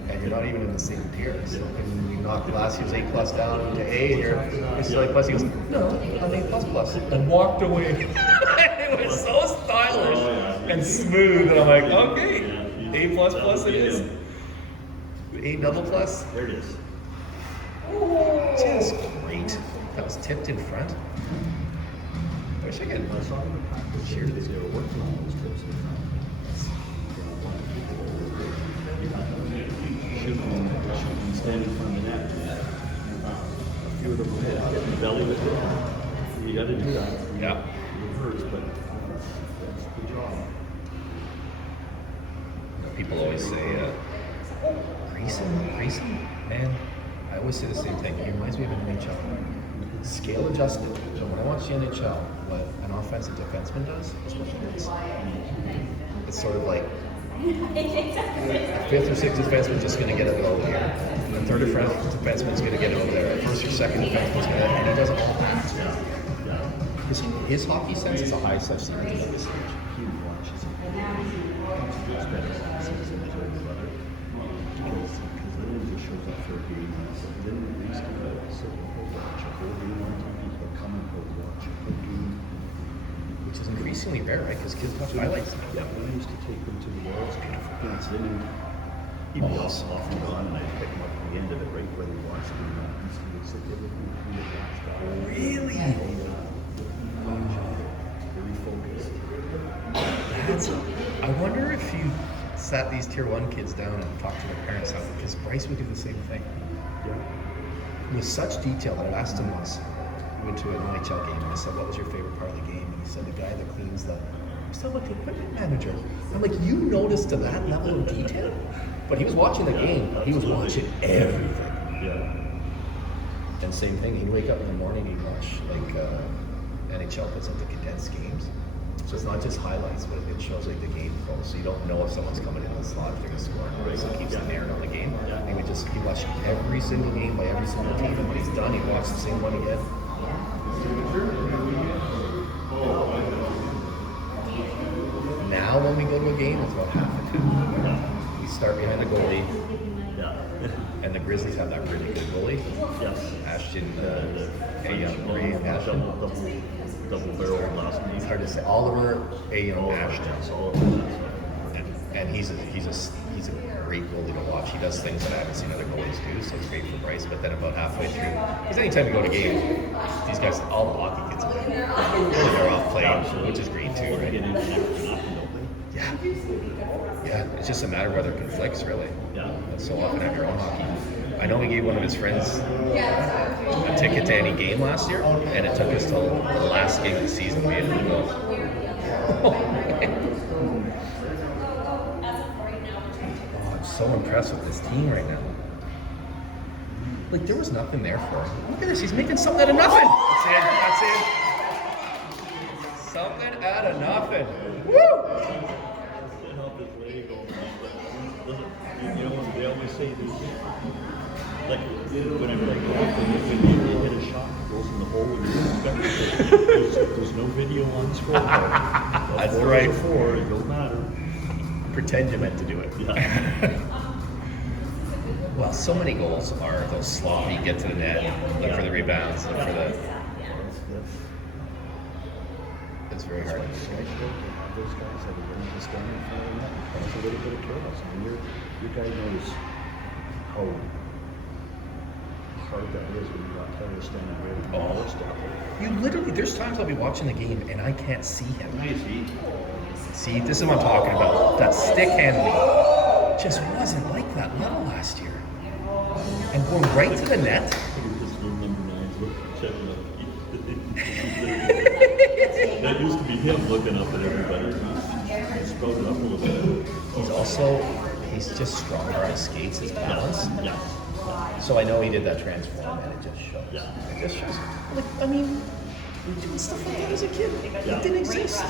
and you're not even in the same tier. So can you knock last year's A+ down to A, and you're still A+? He goes, no, I'm A++. And walked away. It was so stylish and smooth, and I'm like, okay, A++ it is. A double plus. There it is. Just great. That was tipped in front. I wish I could. I saw them in practice here. They were working on those tips in front. Shooting, stand in front of the net. A few of them were hit in the belly with it. You got to do that. Yeah. It hurts, but that's the job. People always say, Grayson, man, I always say the same thing. He reminds me of an NHL. Scale adjusted. So when I watch the NHL, what an offensive defenseman does is what he does. It's sort of like a fifth or sixth defenseman just going to get it over here. The third or fourth defenseman is going to get it over there. The first or second defenseman is going to, and it doesn't all happen. His hockey sense is a high sense of this stage. He watches it. It's better than sees him as older brother. Because then he just shows up for a game. And then at least sit and watch a whole game on TV. He'll come and he'll watch a whole game. Which is increasingly rare, right? Because kids watch highlights. Yeah, when I used to take them to the walls, and he'd be off and gone, and I'd pick him up at the end of it, right where he watched the game. He would sit there with me, and he'd watch the whole game. Really? Very focused. I wonder if you sat these tier 1 kids down and talked to their parents how, because Bryce would do the same thing. Yeah. With such detail that I asked him once, we went to an NHL game, and I said, what was your favorite part of the game? And he said, the guy that cleans the, I said, look, the equipment manager. I'm like, you noticed to that level of detail? But he was watching the game, he was watching everything. Yeah. And same thing, he'd wake up in the morning, he'd watch, like, NHL puts out the condensed games. So it's not just highlights, but it shows like the game flow. So you don't know if someone's coming in the slot, if they're going to score. Right. So it keeps the narrative on the game. And he watched every single game by every single team. And when he's done, he watched the same one again. Now when we go to a game, it's about half an hour. We start behind the goalie. And the Grizzlies have that really good goalie. Yes. Ashton, Ray and Ashton. Double barrel last name. It's hard to say. Oliver A.M. Ashton. And he's a great goalie to watch. He does things that I haven't seen other goalies do, so it's great for Bryce. But then about halfway through, because anytime you go to games, these guys, all the hockey kids are there. They're off playing, which is great too, right? Yeah. Yeah, it's just a matter of whether it conflicts, really. Yeah. And so often have your own hockey. I know we gave one of his friends a ticket to any game last year, and it took us till the last game of the season we had to go. Oh, I'm so impressed with this team right now. Like, there was nothing there for him. Look at this, he's making something out of nothing. That's it. Something out of nothing. Woo! You know, they always say this, like, whenever I go out and if you hit a shot, it goes in the hole, and there's no video on scroll. That's right. Four, it don't matter. Pretend you meant to do it. Yeah. Well, so many goals are those sloppy, get to the net, look for the rebounds, look for the... It's very hard. Those guys that are willing to stand in front of the net, that's a little bit of chaos. I mean, your guy knows how hard that is when you got players standing right in the ball stop. You literally, there's times I'll be watching the game and I can't see him. See, this is what I'm talking about. That stick handling just wasn't like that level last year. and going right to the net. His little number 9's checking up. That used to be him looking up at everybody. He's sprouted up a little bit. He's just stronger on his skates, his balance. Yeah. So I know he did that transform, and it just shows. Yeah. It just shows. Like, I mean, we were doing stuff like that as a kid. Yeah. It didn't exist. I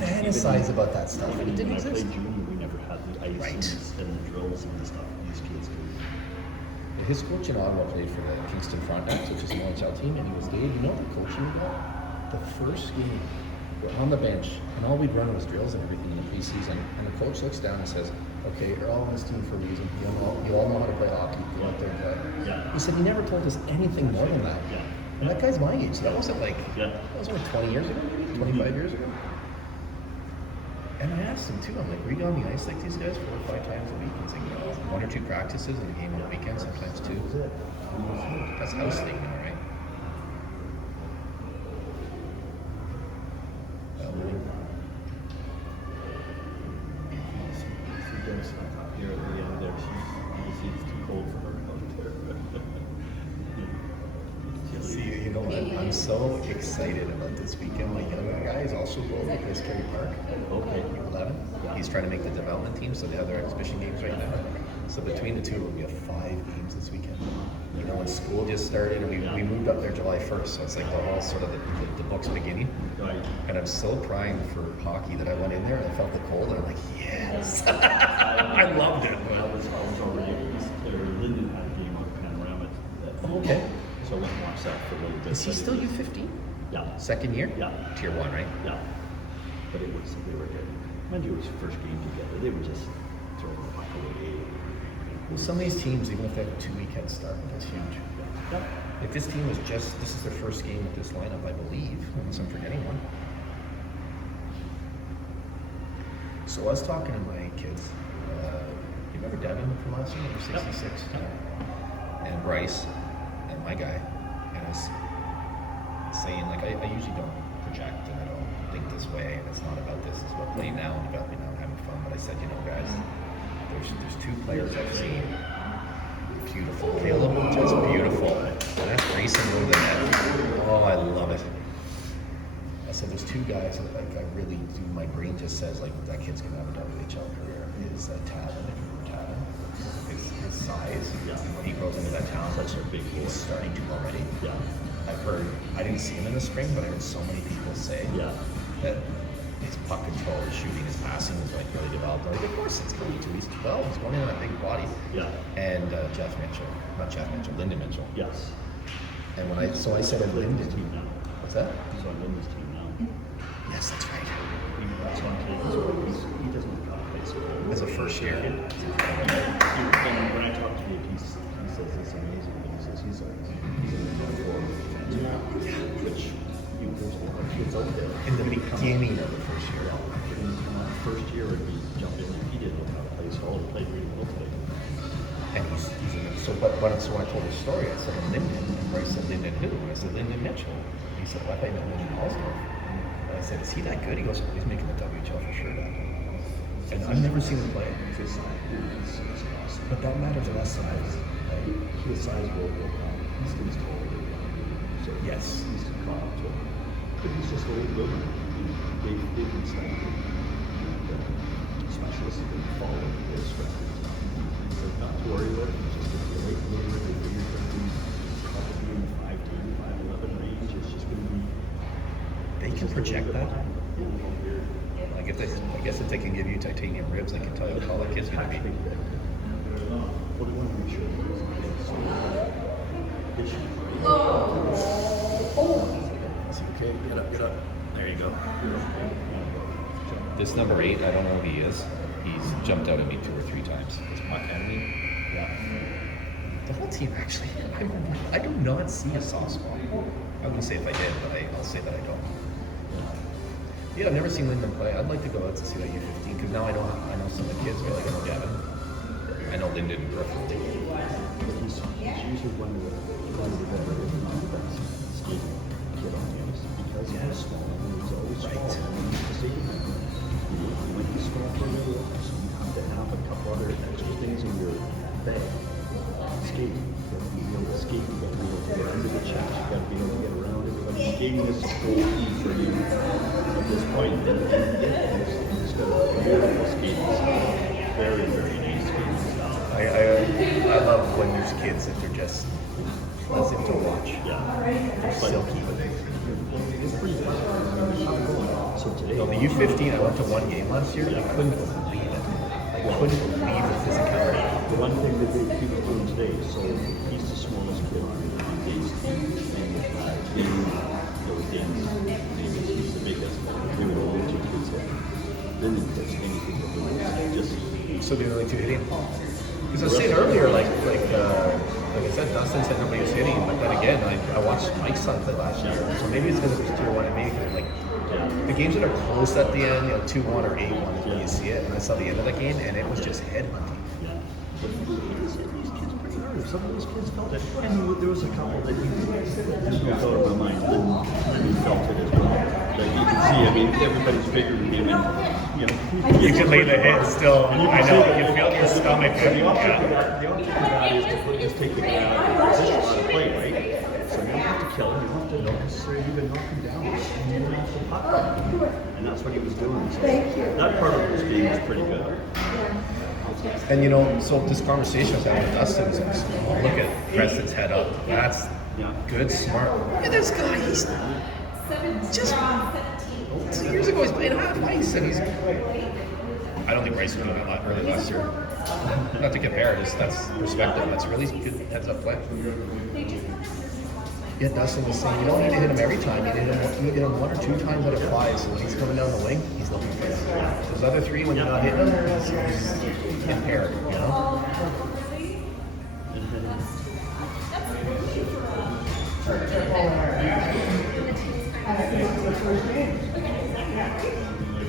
fantasize about that stuff, and it didn't When I exist. played junior, we never had the ice Right. and the drills and the stuff these kids do. His coach in Ottawa played for the Kingston Frontenacs, which is an OHL team, and he was Dave. You know the coach he got? The first game, we're on the bench, and all we'd run was drills and everything in the preseason. And the coach looks down and says, "Okay, you're all on this team for a reason. You all know how to play hockey. Go out there and play." Yeah. He said he never told us anything more than that. Yeah. And that guy's my age. That wasn't like, Yeah. that was only 20 years ago, maybe 25 years ago. And I asked him too, I'm like, were you on the ice like these guys 4 or 5 times a week? He's like, no, 1 or 2 practices and a game on the weekend, sometimes 2. That's house league now, right? She goes here at the end there. It's too cold for her out there. See, you know what? I'm so excited about this weekend. My younger guy is also going to Chris Carey Park. Okay. 11. He's trying to make the development team, so they have their exhibition games right now. So between the two, we'll be at 5 games this weekend. You know, when school just started, and we moved up there July 1st, so it's like the whole sort of the book's beginning. Right. And I'm so primed for hockey that I went in there and I felt the cold, and I'm like, yes! I loved it. I was already Lyndon had a game on Panorama. Okay. So I went and watched that for a little bit. Is he still U15? Yeah. Second year? Yeah. Tier 1, right? Yeah. But they were good. Mind you, it was the first game together. They were just throwing the puck away. Well, some of these teams, even if they have a 2-weekend start, that's huge. Yeah. If this team was this is their first game with this lineup, I believe, unless I'm forgetting one. So I was talking to my kids. You remember Devin from last year, number 66? And Bryce, and my guy. And I was saying, like, I usually don't project and I don't think this way, and it's not about this, it's about playing now and developing now and having fun. But I said, you know, guys, there's 2 players I've seen. Beautiful. Caleb, just beautiful. And that's racing over the net. Oh, I love it. I said, there's 2 guys that like I really do. My brain just says like that kid's gonna have a WHL career. Is Tavin, if you remember Tavin, his size. Yeah. When he grows into that talent, Such a big boy. he's starting to already. Yeah. I've heard. I didn't see him in the spring, but I heard so many people say that his puck control, his shooting, his passing is like really developed. Like, of course, it's going to. He's 12. He's going in on a big body. Yeah. And Lyndon Mitchell. Yes. And when I said of Lyndon, team now. what's that? He's on Lyndon's team now. Yes, that's right. That's on Canada's. He doesn't play so well. As a first year. And when I talk to him, he says it's amazing. He says he's a which there's a lot of kids out there. In the beginning of the first year. In that first year, when he jumped in, he didn't know how to play, so he played really well today. And he's so when I told the story, I said Lyndon, and Bryce said Lyndon who? And I said Lyndon Mitchell. And he said, well, I thought you meant Lyndon Allsdorf. And I said, is he that good? He goes, oh, he's making the WHL for sure. And I've never seen him play. But that matters less than size. His size will go down. He's taller. So Yes. he's caught up to him. But he's just old living. They've been studying. Specialists have been following his records. So not to worry about it. It's just going to be a late bloomer. They figure going to be probably in the 5'10", 5'11" range. It's just going to be. They can project that. Like I guess if they can give you titanium ribs, they can tell you how tall that kid's going to be. What do you want to make sure? Okay, get up. There you go. This number 8, I don't know who he is. He's jumped out at me 2 or 3 times. This puck enemy. Yeah. The whole team actually. I do not see a soft spot. I wouldn't say if I did, but I'll say that I don't. Yeah, I've never seen Lyndon play. I'd like to go out to see that U15 because now I know some of the kids. Like I know Devin. I know Lyndon peripherally. He's usually one of the better, if not the best, skating kid on the ice because he's small and he's always small. And he's skating. When he's small for a little while, so you have to have a couple other extra things in your bag. skate. You got to be able to skate. You got to be able to get under the checks. You got to be able to get around everybody. Skating is a full key for you at this point. And it's got a beautiful skating style. Very, very nice skating style. I love when there's kids that they're just pleasant to watch. Yeah. They're silky with it. It's pretty fun. So today, No, the U15, I went to one game last year. I couldn't believe it. I couldn't believe the physicality. the one thing that he was doing today, so he's the smallest kid on Dave's team, and Dave's he's the biggest. We were the only two kids that didn't touch anything but just. So the only two hitting. Because I was saying earlier, like I said, Dustin said nobody was hitting, but then again, I watched Mike's son play last year, so maybe it's because it was tier 1 and maybe because like the games that are close at the end, 2-1 or 8-1, you see it, and I saw the end of the game, and it was just headhunting. Yeah. But these kids pretty hard. Some of those kids felt it, and there was a couple that just moved out of my mind. And he felt it as well. That you can see. I mean, everybody's bigger than him, and You can lay the hit still. I know. You feel your stomach. The object of that is to just take the guy out of the position to play, right? So you don't have to kill him. You don't have to necessarily even knock him down. And you don't have to puck him. And that's what he was doing. So that part of his game was pretty good. And so this conversation I was having with Dustin is look at Preston's head up. That's good, smart. Look at this guy. He's just 2 years ago he's playing half ice and he's. I don't think Bryce was doing that early last year. Not to compare, that's perspective. That's really good heads up play. Yeah, Dustin was saying you don't need to hit him every time. You hit him 1 or 2 times at a fly. So when he's coming down the wing, he's looking for it. Those other 3, when you're not hitting him, he's impaired.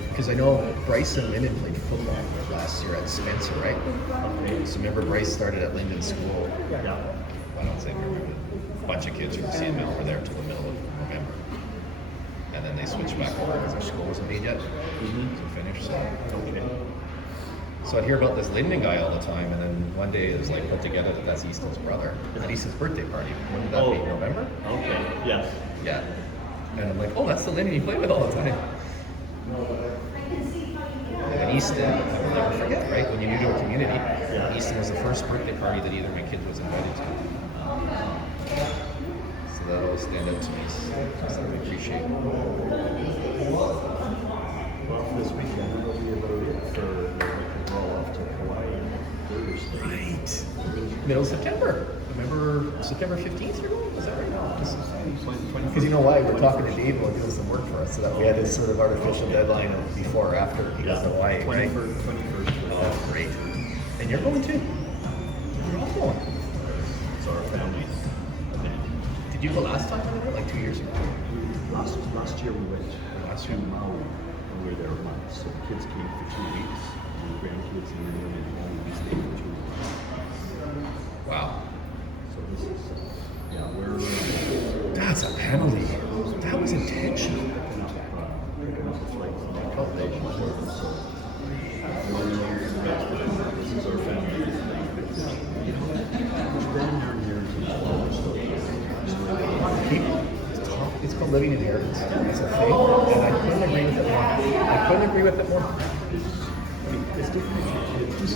Because I know Bryce and Lyndon played football last year at Spencer, right? So remember Bryce started at Lyndon School. Yeah. I don't think a bunch of kids from CML were there till the middle of November. And then they switched back over because their school wasn't made yet to finish. So I'd hear about this Lyndon guy all the time, and then one day it was like put together that that's Easton's brother at Easton's birthday party. When did that be? November? Okay. Yes. Yeah. And I'm like, oh, that's the Lyndon you play with all the time. And in Easton, I will never forget, right? When you're new to a community, Easton was the first birthday party that either of my kids was invited to. So that always stand out to me. So I appreciate it. Well, this weekend it'll be about it for roll off to Hawaii Thursday. Right. Middle of September. Remember September 15th you're going? Is that right? No. Because you know why? We're talking to Dave about doing some work for us so that we had this sort of artificial deadline of before or after he goes to Hawaii, right? 21st. Oh, great. And you're going too? We're all going. It's our family event. Did you go last time we were like 2 years ago? Last year we went to Maui and we were there a month. So the kids came for 2 weeks and the grandkids and then we stayed for 2 weeks. Wow. So this is, we're That's a penalty. That was intentional. picking up the flight from my cultivation. So this is our family. It's been there years. It's called living inheritance. It's a thing, and I couldn't agree with it more. I couldn't agree with it more. It's different. It's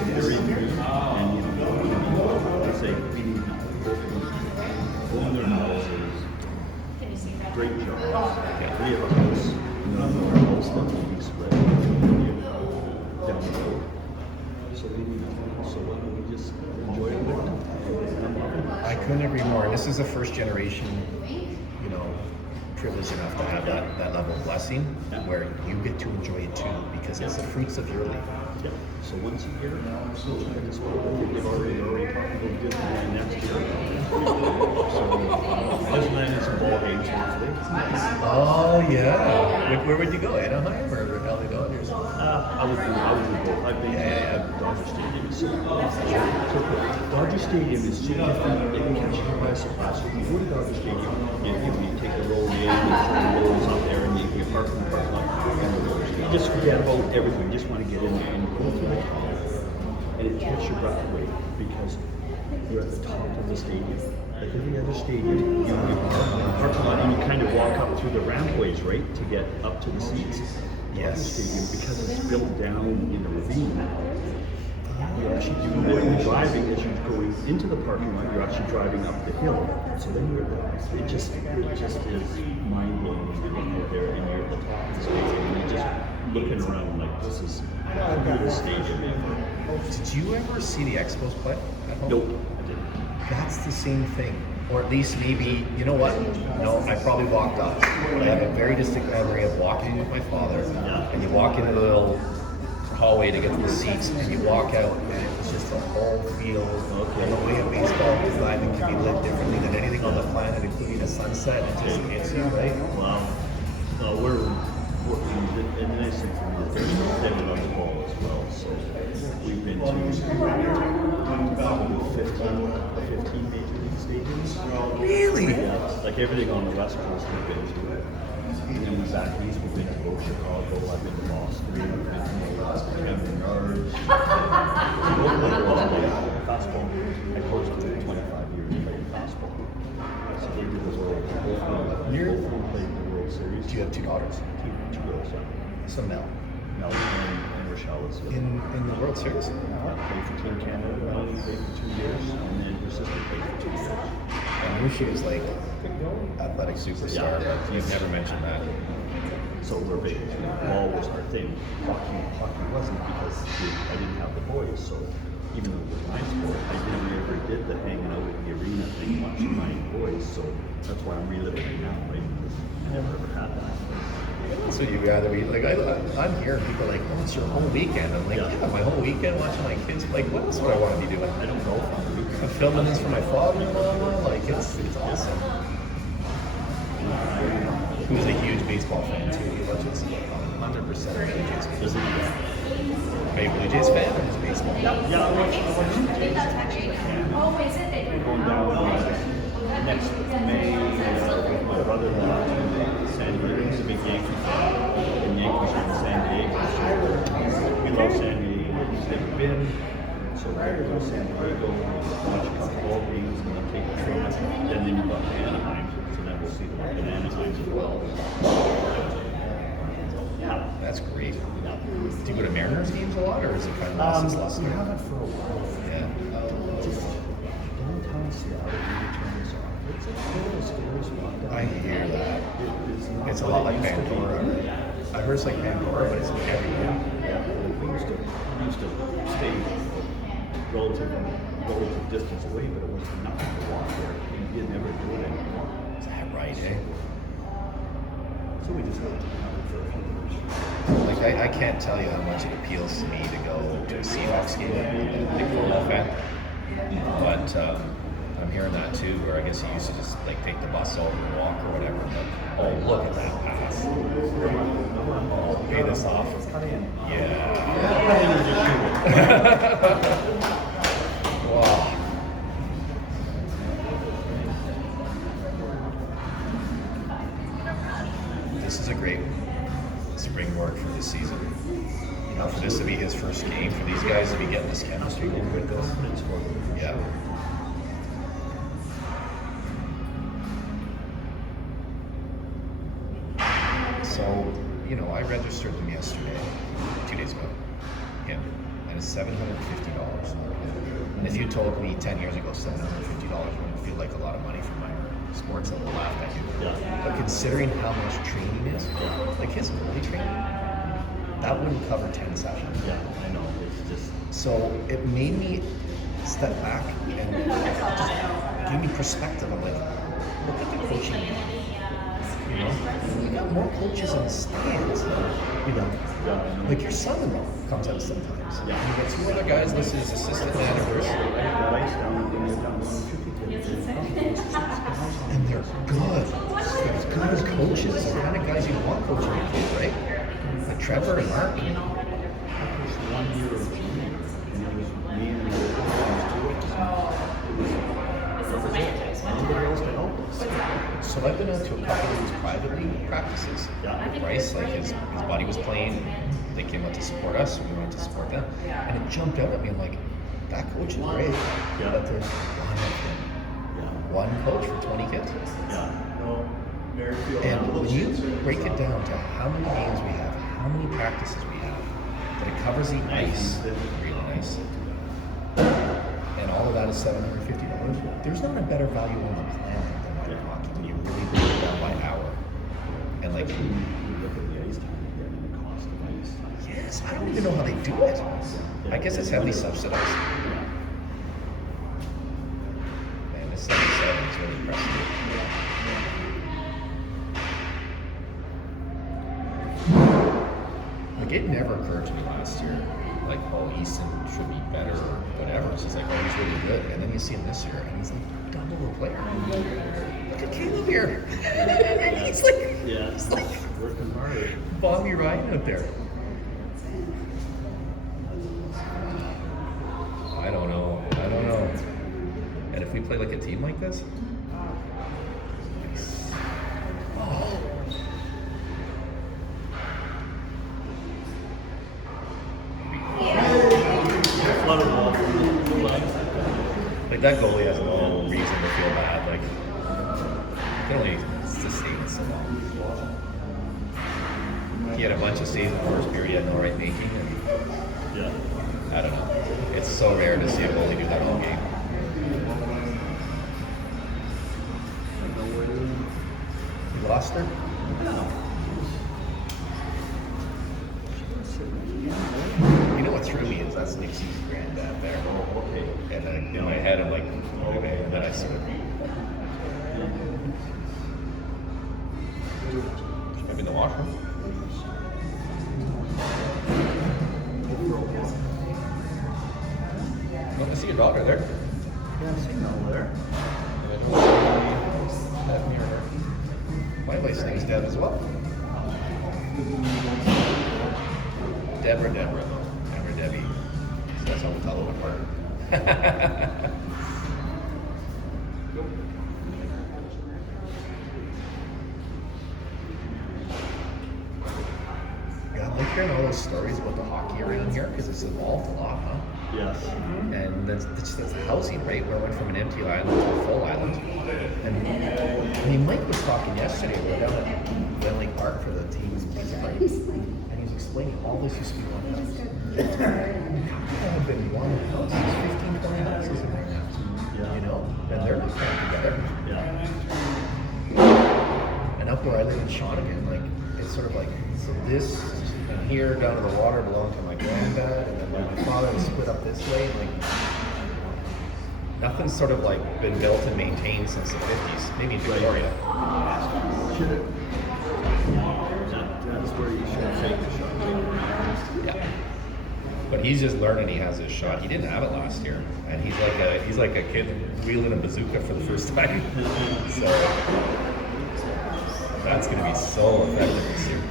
very good, and they say we need own their houses, great jobs. We have a house, our house that will be spread down the road. So we need so why don't we just enjoy it with them? I couldn't agree more. And this is the first generation, privileged enough to have that level of blessing where you get to enjoy it too because it's the fruits of your labor. Yeah. So once a year, they've already talked about Disneyland next year. So Disneyland is some ball games hopefully. Oh yeah. Where would you go? Anaheim or where the go? I would do both. I've been to Dodger Stadium. Dodger Stadium is so different. They can catch you by surprise. So if you go to Dodger Stadium, you take the road in, the road is up there, and you park in the parking lot. You just forget about everything. You just want to get in there and go through the tunnel. And it takes your breath away because we're at the top of the stadium. Like every other stadium, you park in the parking lot and you kind of walk up through the rampways, right, to get up to the seats. Yes. Stadium, because it's built down in the ravine now. You actually do when you're driving as you're going into the parking lot, you're actually driving up the hill. So then it just is mind blowing when you look out there and you're at the top of the stadium and you're just looking around like this is the greatest stadium ever. Did you ever see the Expos play at home? Nope, I didn't. That's the same thing. Or at least maybe, you know what? No, I probably walked up. But I have a very distinct memory of walking with my father, and you walk into the little hallway to get to the seats, and you walk out, and it was just the whole field, and the way a baseball diamond can be lit differently than anything on the planet, including the sunset. It just hits you, right? Wow. No, we're working, and the nice thing for me is there's extended on the ball as well. So we've been to probably 15 major league stadiums. Really? Yeah, like everything on the West Coast we've been to. And then back east we've been to both Chicago, I've been to Boston, I've been to Kevin Yards. Fastball. I coached for 25 years playing fastball. So they did the World played the World Series. Do you have two daughters? Two girls, yeah. So Mel. Mel and Rochelle is In the World Series? played for Team Canada. Melanie played for 2 years, and then her sister played for 2 years. I knew she was like athletic superstar, Yeah. but you've never mentioned that. So we're big. Ball was our thing. Hockey wasn't because I didn't have the boys. So even though it was my sport, I never did the hanging out in the arena thing, watching my boys. So that's why I'm reliving it now, right? Because I never ever had that. That's what you'd rather be like. I'm hearing people like, "Oh, it's your whole weekend." I'm like, "Yeah, my whole weekend watching my kids." Like, what else would I want to be doing? I don't know if I'm filming this for my father-in-law. Like, it's awesome. Who's a huge baseball fan too. He watches 100% Blue Jays games. Are you a Blue Jays fan or just baseball? Yeah, I watch We're going down next May with my brother-in-law to San Diego. He's a big Yankee fan, and Yankees are in San Diego. So we love San Diego. He's never been, so we're going to San Diego, watch a couple ball games, and then take a trip. Then you go to Anaheim, so then we'll see them in Anaheim as well. Yeah, That's great. Do you go to Mariners games a lot, or is it kind of lost its luster? we haven't for a while. Yeah. Just downtown Seattle really turns off. It's a little scary spot down I hear that. It's a what lot like it used to be. Pandora. I heard it's like Pandora, but it's everywhere. Yeah, we used to stay relative distance away, but it was nothing to walk there. You never do it anymore. Is that right, eh? So we just have to have it for a few years. Like, I can't tell you how much it appeals to me to go to a Seahawks game. I'm a big football fan. But I'm hearing that too, where I guess you used to just like take the bus over and walk or whatever. But oh, look at that pass! Oh, pay this off. Yeah. Wow. This is a great springboard for this season. You know, for this to be his first game, for these guys to be getting this chemistry going with this. Yeah. So, you know, I registered him yesterday, 2 days ago, him, and it's $750. And if you told me 10 years ago $750 wouldn't feel like a lot of money for my sports, I would laugh at you. Yeah. But considering how much training is, like his goalie training, that wouldn't cover 10 sessions. Yeah, I know. It's just So it made me step back and just give me perspective. I'm like, look at the coaching. You know, we got more coaches in the stands. You know, like your son-in-law comes out sometimes. Yeah. And you got 2 other guys listed as assistant managers, and they're good. They're good as coaches. The kind of guys you want coaching your kid, right? Like Trevor and Mark. 1 year of junior, and it was me and the nobody else to help us. So I've been out to a couple of these privately practices. Yeah. With Bryce, like his buddy was playing, they came out to support us, so we went to support them. And it jumped out at me, I'm like, that coach is great. Yeah. But there's one coach for 20 kids. Yeah. No, Merrifield. And when you break it down to how many games we have, how many practices we have, that it covers the ice, really nice, and all of that is $750, there's not a better value on the planet than minor hockey when you really break it down by hour. And like, You look at the ice time again and the cost of ice. yes, I don't even know how they do it. I guess it's heavily subsidized. Man, this 77 is really impressive. Like, it never occurred to me last year, like, oh, Easton should be better or whatever. It's just like, oh, he's really good. And then you see him this year, and he's like double the player. Look at Caleb here. he's like Working hard. Bobby Ryan out there. I don't know. And if we play like a team like this, oh. Flutter ball from the left. Like, that goalie has no reason to feel bad. Like, he can only sustain it so long. He had a bunch of saves in the first period he had no right making, and Yeah. I don't know. It's so rare to see a goalie do that all game. You lost her? You know what threw me is that's Nixie's granddad there. Oh, okay. And then in my head, I'm like, okay, and then I sort of. Maybe in the washroom. Oh, I see your daughter there. Yeah, I see Mel there. That mirror. My wife's name's Deb as well. Deborah, Debbie. So that's how we tell them apart. Yeah, I like hearing all those stories about the hockey around here because it's evolved a lot, huh? Yes. And that's the housing, right? Where it went from an empty island to a full island. And I mean, Mike was talking yesterday. We were down at Glen Lake Park for the team's pizza party, and he was explaining all this used to be one house. There have been one house, 15, 20 houses in there now. Yeah. You know, and they're not crammed together. Yeah. And up where I live in Shawnigan, like it's sort of like so this and here down to the water belonged to my granddad, and then my father was split up this way. Like nothing's sort of like been built and maintained since the 50s, maybe in Victoria. That's where you should take the shot. Yeah. But he's just learning he has his shot. He didn't have it last year, and he's like a kid wielding a bazooka for the first time. So that's going to be so effective this year.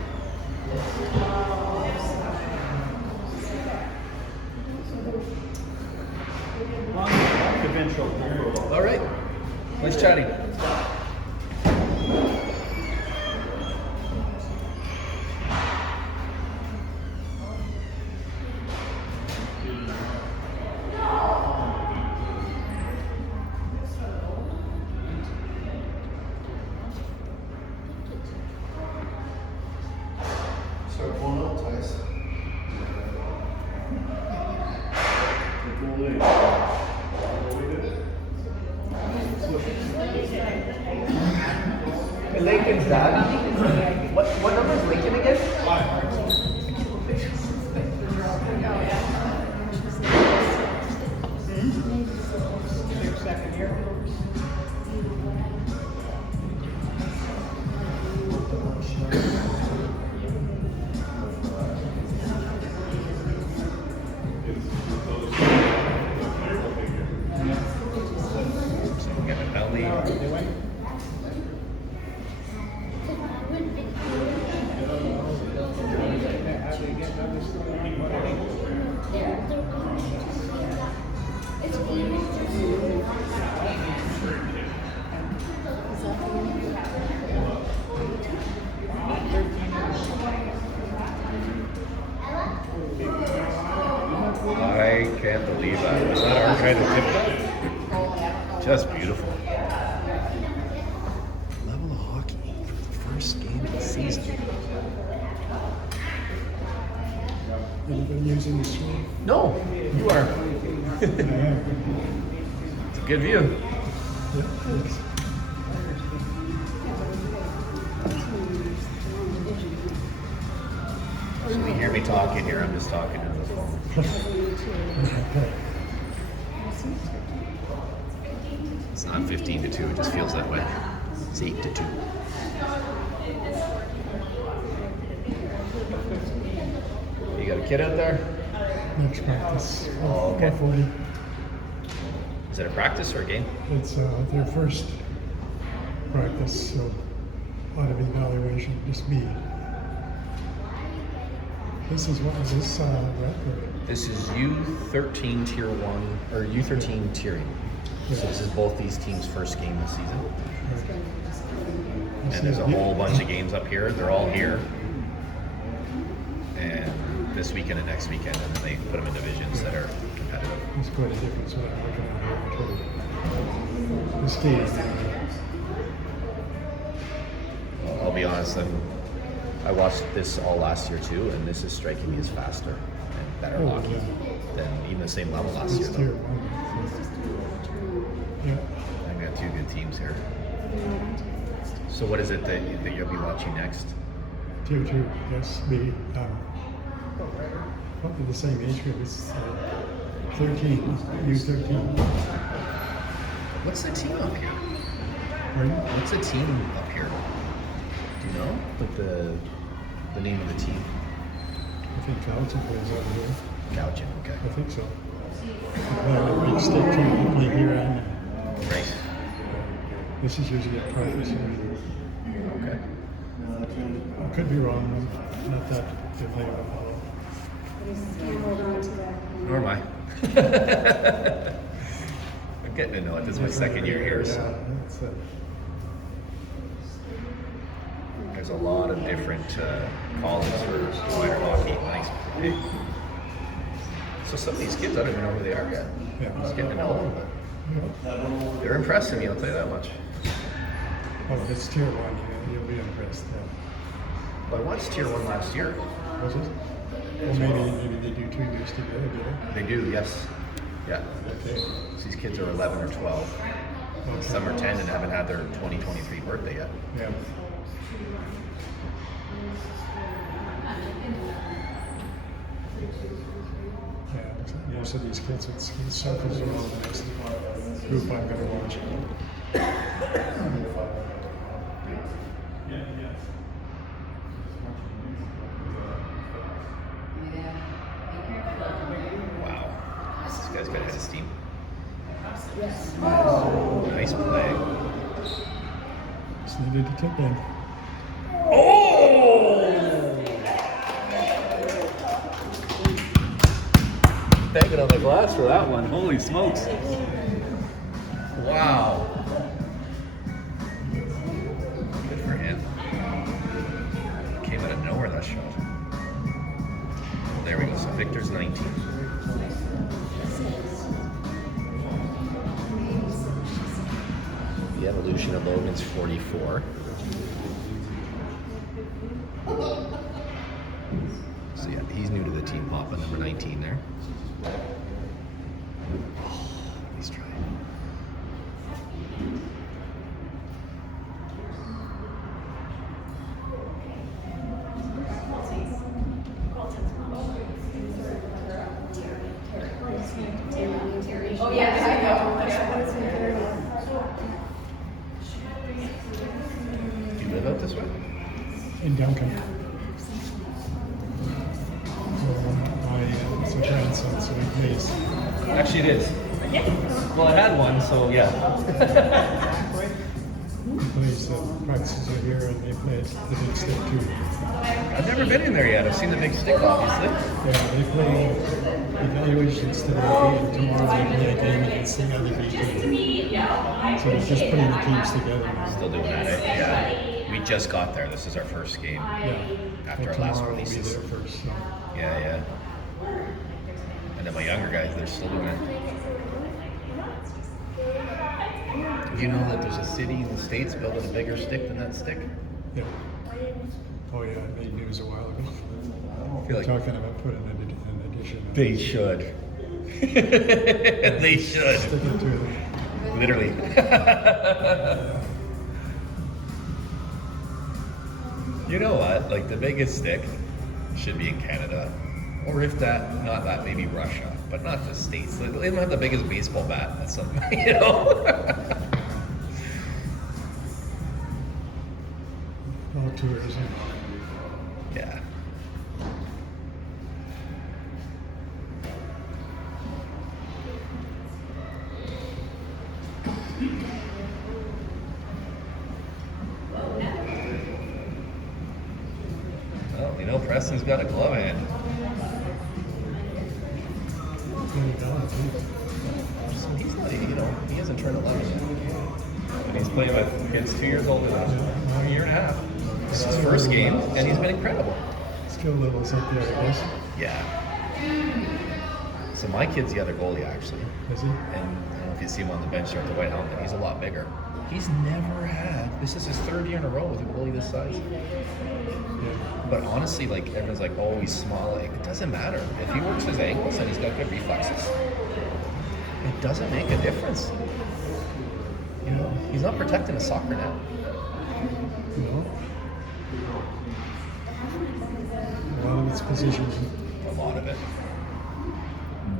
Provincial. All right. Nice chatting. Start pulling up, Tice. Lincoln's dad. What number is Lincoln again? So we got a penalty. I can't believe that. Was that our kind of tip? Just beautiful. first game of the season. Anybody using the screen? No, you are. I am. It's a good view. Yeah, thanks. So you hear me talking here, I'm just talking to the phone. It's not 15 to 2, it just feels that way. It's 8 to 2. You got a kid out there? Next practice. Oh, okay. 4:40. Is it a practice or a game? It's their first practice, so a lot of evaluation, just me. This is what is this rep or? This is U13 Tier 1, or U13 tiering. So this is both these teams' first game this season. And there's a whole bunch of games up here. They're all here. And this weekend and next weekend, and then they put them in divisions that are competitive. There's quite a difference when I'm looking at here. This game. I'll be honest, I watched this all last year too, and this is striking me as faster and better hockey than even the same level last year. It's tier Though. 1. Yeah. I think we got two good teams here. So what is it that you'll be watching next? Tier 2, yes, me. Probably the same age group. It's 13, U13. What's the team up here? Pardon? What's the team up here? Do you know? Like the name of the team? I think Clouton plays over here. Gouchin, okay. I think so. Big stick trying to play here and Right. this is usually a practice. Okay. I could be wrong. I'm not that familiar with all. Nor am I. I'm getting to know it. This is my second year here, so Yeah, it's there's a lot of different colleges for minor hockey. Nice. Hey. So some of these kids, I don't even know who they are yet. yeah. Just getting to know them, but they're impressing me. I'll tell you that much. Oh, it's tier 1. You'll be impressed. Yeah. But I watched Tier 1 last year. Was it? Well, maybe they do 2 years together, do they? They do, yes. Yeah. Okay. So these kids are 11 or 12. Okay. Some are 10 and haven't had their 2023 birthday yet. Yeah. Yeah, most of these kids with ski circles are all the next group I'm going to watch. Wow. This guy's got his steam. Nice play. Just needed to tip in. Oh! Banging on the glass for that one. Holy smokes. Wow. Good for him. Came out of nowhere, that shot. There we go. So Victor's 19. The evolution of Logan's 44. So yeah, he's new to the team. Papa, number 19 there. Oh, nice try. Oh yeah, I know. Do you live out this way? In Duncan. It's a grandson, so he plays. Actually, it is. Well, I had one, so yeah. He plays practices are here, and they play the big stick too. I've never been in there yet. I've seen the big stick, obviously. Yeah, they play evaluations today, and tomorrow they play a game against the other B team. So they're just putting the teams together. Still doing that, eh? Yeah. We just got there. This is our first game Yeah. after Well, our last tomorrow we'll be releases. there first. So. Yeah, yeah. And then my younger guys, they're still doing it. Do you know that there's a city in the States building a bigger stick than that stick? Yeah. Oh yeah, it made news a while ago. I feel They're like talking about putting an addition. they should. They should. Stick it to them. Literally. You know what? Like the biggest stick should be in Canada. Or if that, not that, maybe Russia. But not the States. They don't have the biggest baseball bat. That's something, you know? All tourism. Yeah. Well, you know, Preston's got a glove hand. So he's not, you know, he hasn't turned 11 yet. And he's playing with kids 2 years older than us, a year and a half. This is his first game, and he's been incredible. Skill levels up there, I guess. Yeah. So my kid's the other goalie, actually. Is he? And I don't know if you see him on the bench there with the white helmet. He's a lot bigger. He's never had, this is his 3rd year in a row with a goalie this size. Yeah. But honestly, like, everyone's like, oh, he's small. Like, it doesn't matter. If he works his ankles and he's got good reflexes, it doesn't make a difference. You know, he's not protecting a soccer net. No. A lot of it's positions. A lot of it.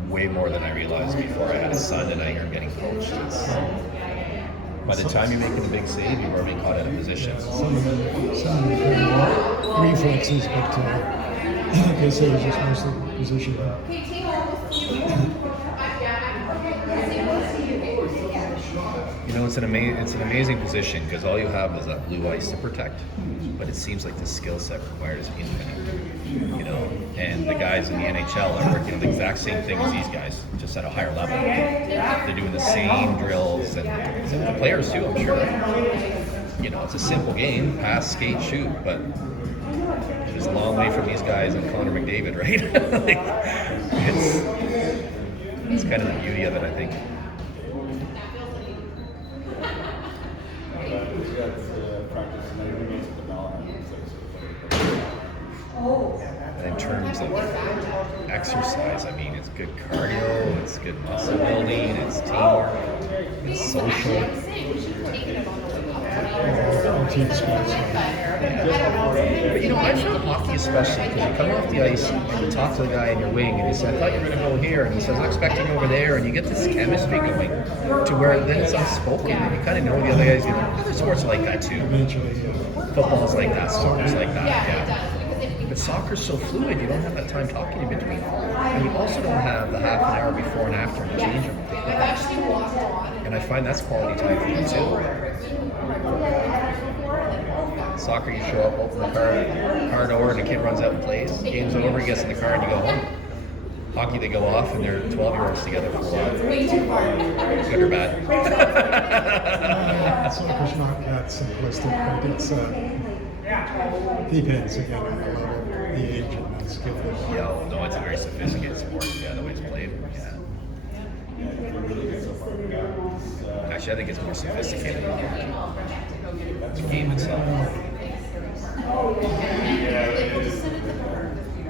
Way more than I realized before I had a son and I hear him getting coached. By the time you're making a big save, you've already been caught out of position. Yeah, some of them reflexes, but I guess it was just mostly position. You know, it's an amazing position because all you have is that blue ice to protect. But it seems like the skill set required is infinite. You know, and the guys in the NHL are working on the exact same thing as these guys, just at a higher level. They're doing the same drills, and the players too, I'm sure. You know, it's a simple game: pass, skate, shoot. But it's a long way from these guys and Connor McDavid, right? Like, it's kind of the beauty of it, I think. And in terms of exercise, I mean, it's good cardio, it's good muscle building, it's teamwork, it's social. Team sports. But you know, I found hockey especially because you come off the ice and you talk to the guy in your wing and you say, I thought you were going to go here, and he says, I'm expecting you over there, and you get this chemistry going to where then it's unspoken and you kind of know the other guys. You know, other sports are like that too. Eventually, Football's like that, soccer's like that, yeah. But soccer's so fluid, you don't have that time talking in between. And you also don't have the half an hour before and after in the change room. And I find that's quality time for you too. Soccer, you show up, open the car door, and the kid runs out and plays. Game's over, he gets in the car, and you go home. Hockey, they go off, and they're 12-year-olds together for a while. Good or bad? soccer's not that simplistic, but it's depends again on the age and the skill level. Yeah, no, it's a very sophisticated sport. Yeah, the way it's played. Yeah. Actually, I think it's more sophisticated than hockey. The game itself.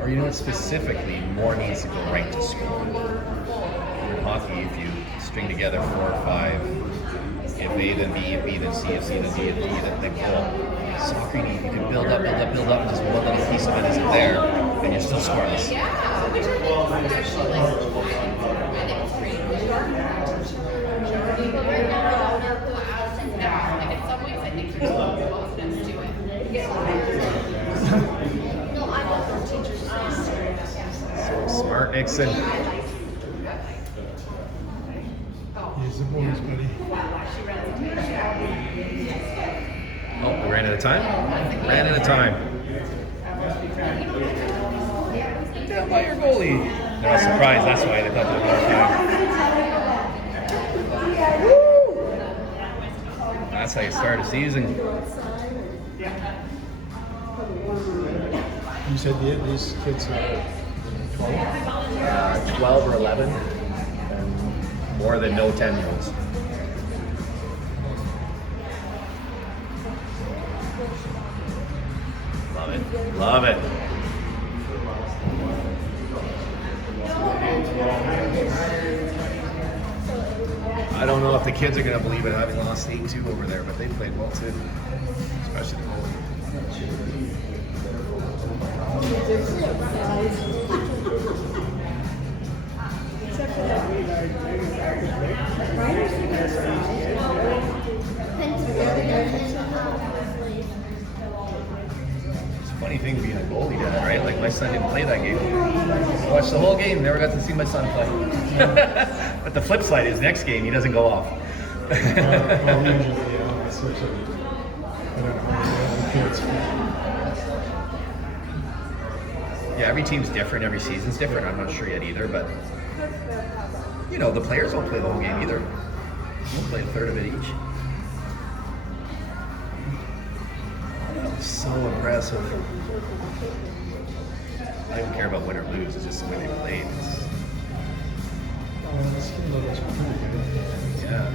Or you know what, specifically, more needs to go right to school. In hockey, if you string together 4 or 5, if A then B, if B then C, if C then D, if D then goal. Soccer, you can build up, and just one little piece of it isn't there, and you're still scoreless. So smart, Nixon. He's the boys, buddy. Oh, we ran out of time? Ran out of time. Down by your goalie. They're all surprised, that's why they thought they were out of time. That's how you start a season. You said these kids are 12? 12 or 11, and more than no 10-year-olds. Love it. Love it. I don't know if the kids are going to believe it having lost 8-2 over there, but they played well too. Especially the goalie. It's a funny thing being a goalie dad, right? Like my son didn't play that game. I watched the whole game, never got to see my son play. But the flip side is next game he doesn't go off. Well, usually, it's such a, I don't know, the kids. Yeah, every team's different, every season's different. I'm not sure yet either, but you know, the players don't play the whole game either. They'll play a third of it each. That was so impressive. I don't care about win or lose, it's just the way they played. The skill levels are pretty good. Yeah.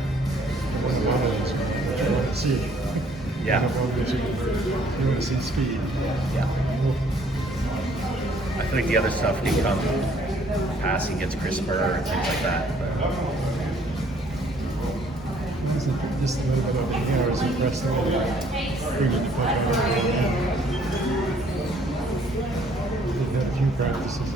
One of those, what you want to see. Yeah. You want to see speed. Yeah. I feel like the other stuff can come. Passing gets crisper and things like that. But Just a little bit over here, I was impressed with bringing the puck over the net. Did have a few practices.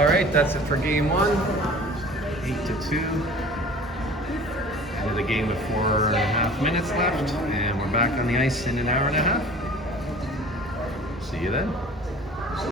all right, that's it for game 1. 8-2. End of the game with 4.5 minutes left, and we're back on the ice in an hour and a half. See you then.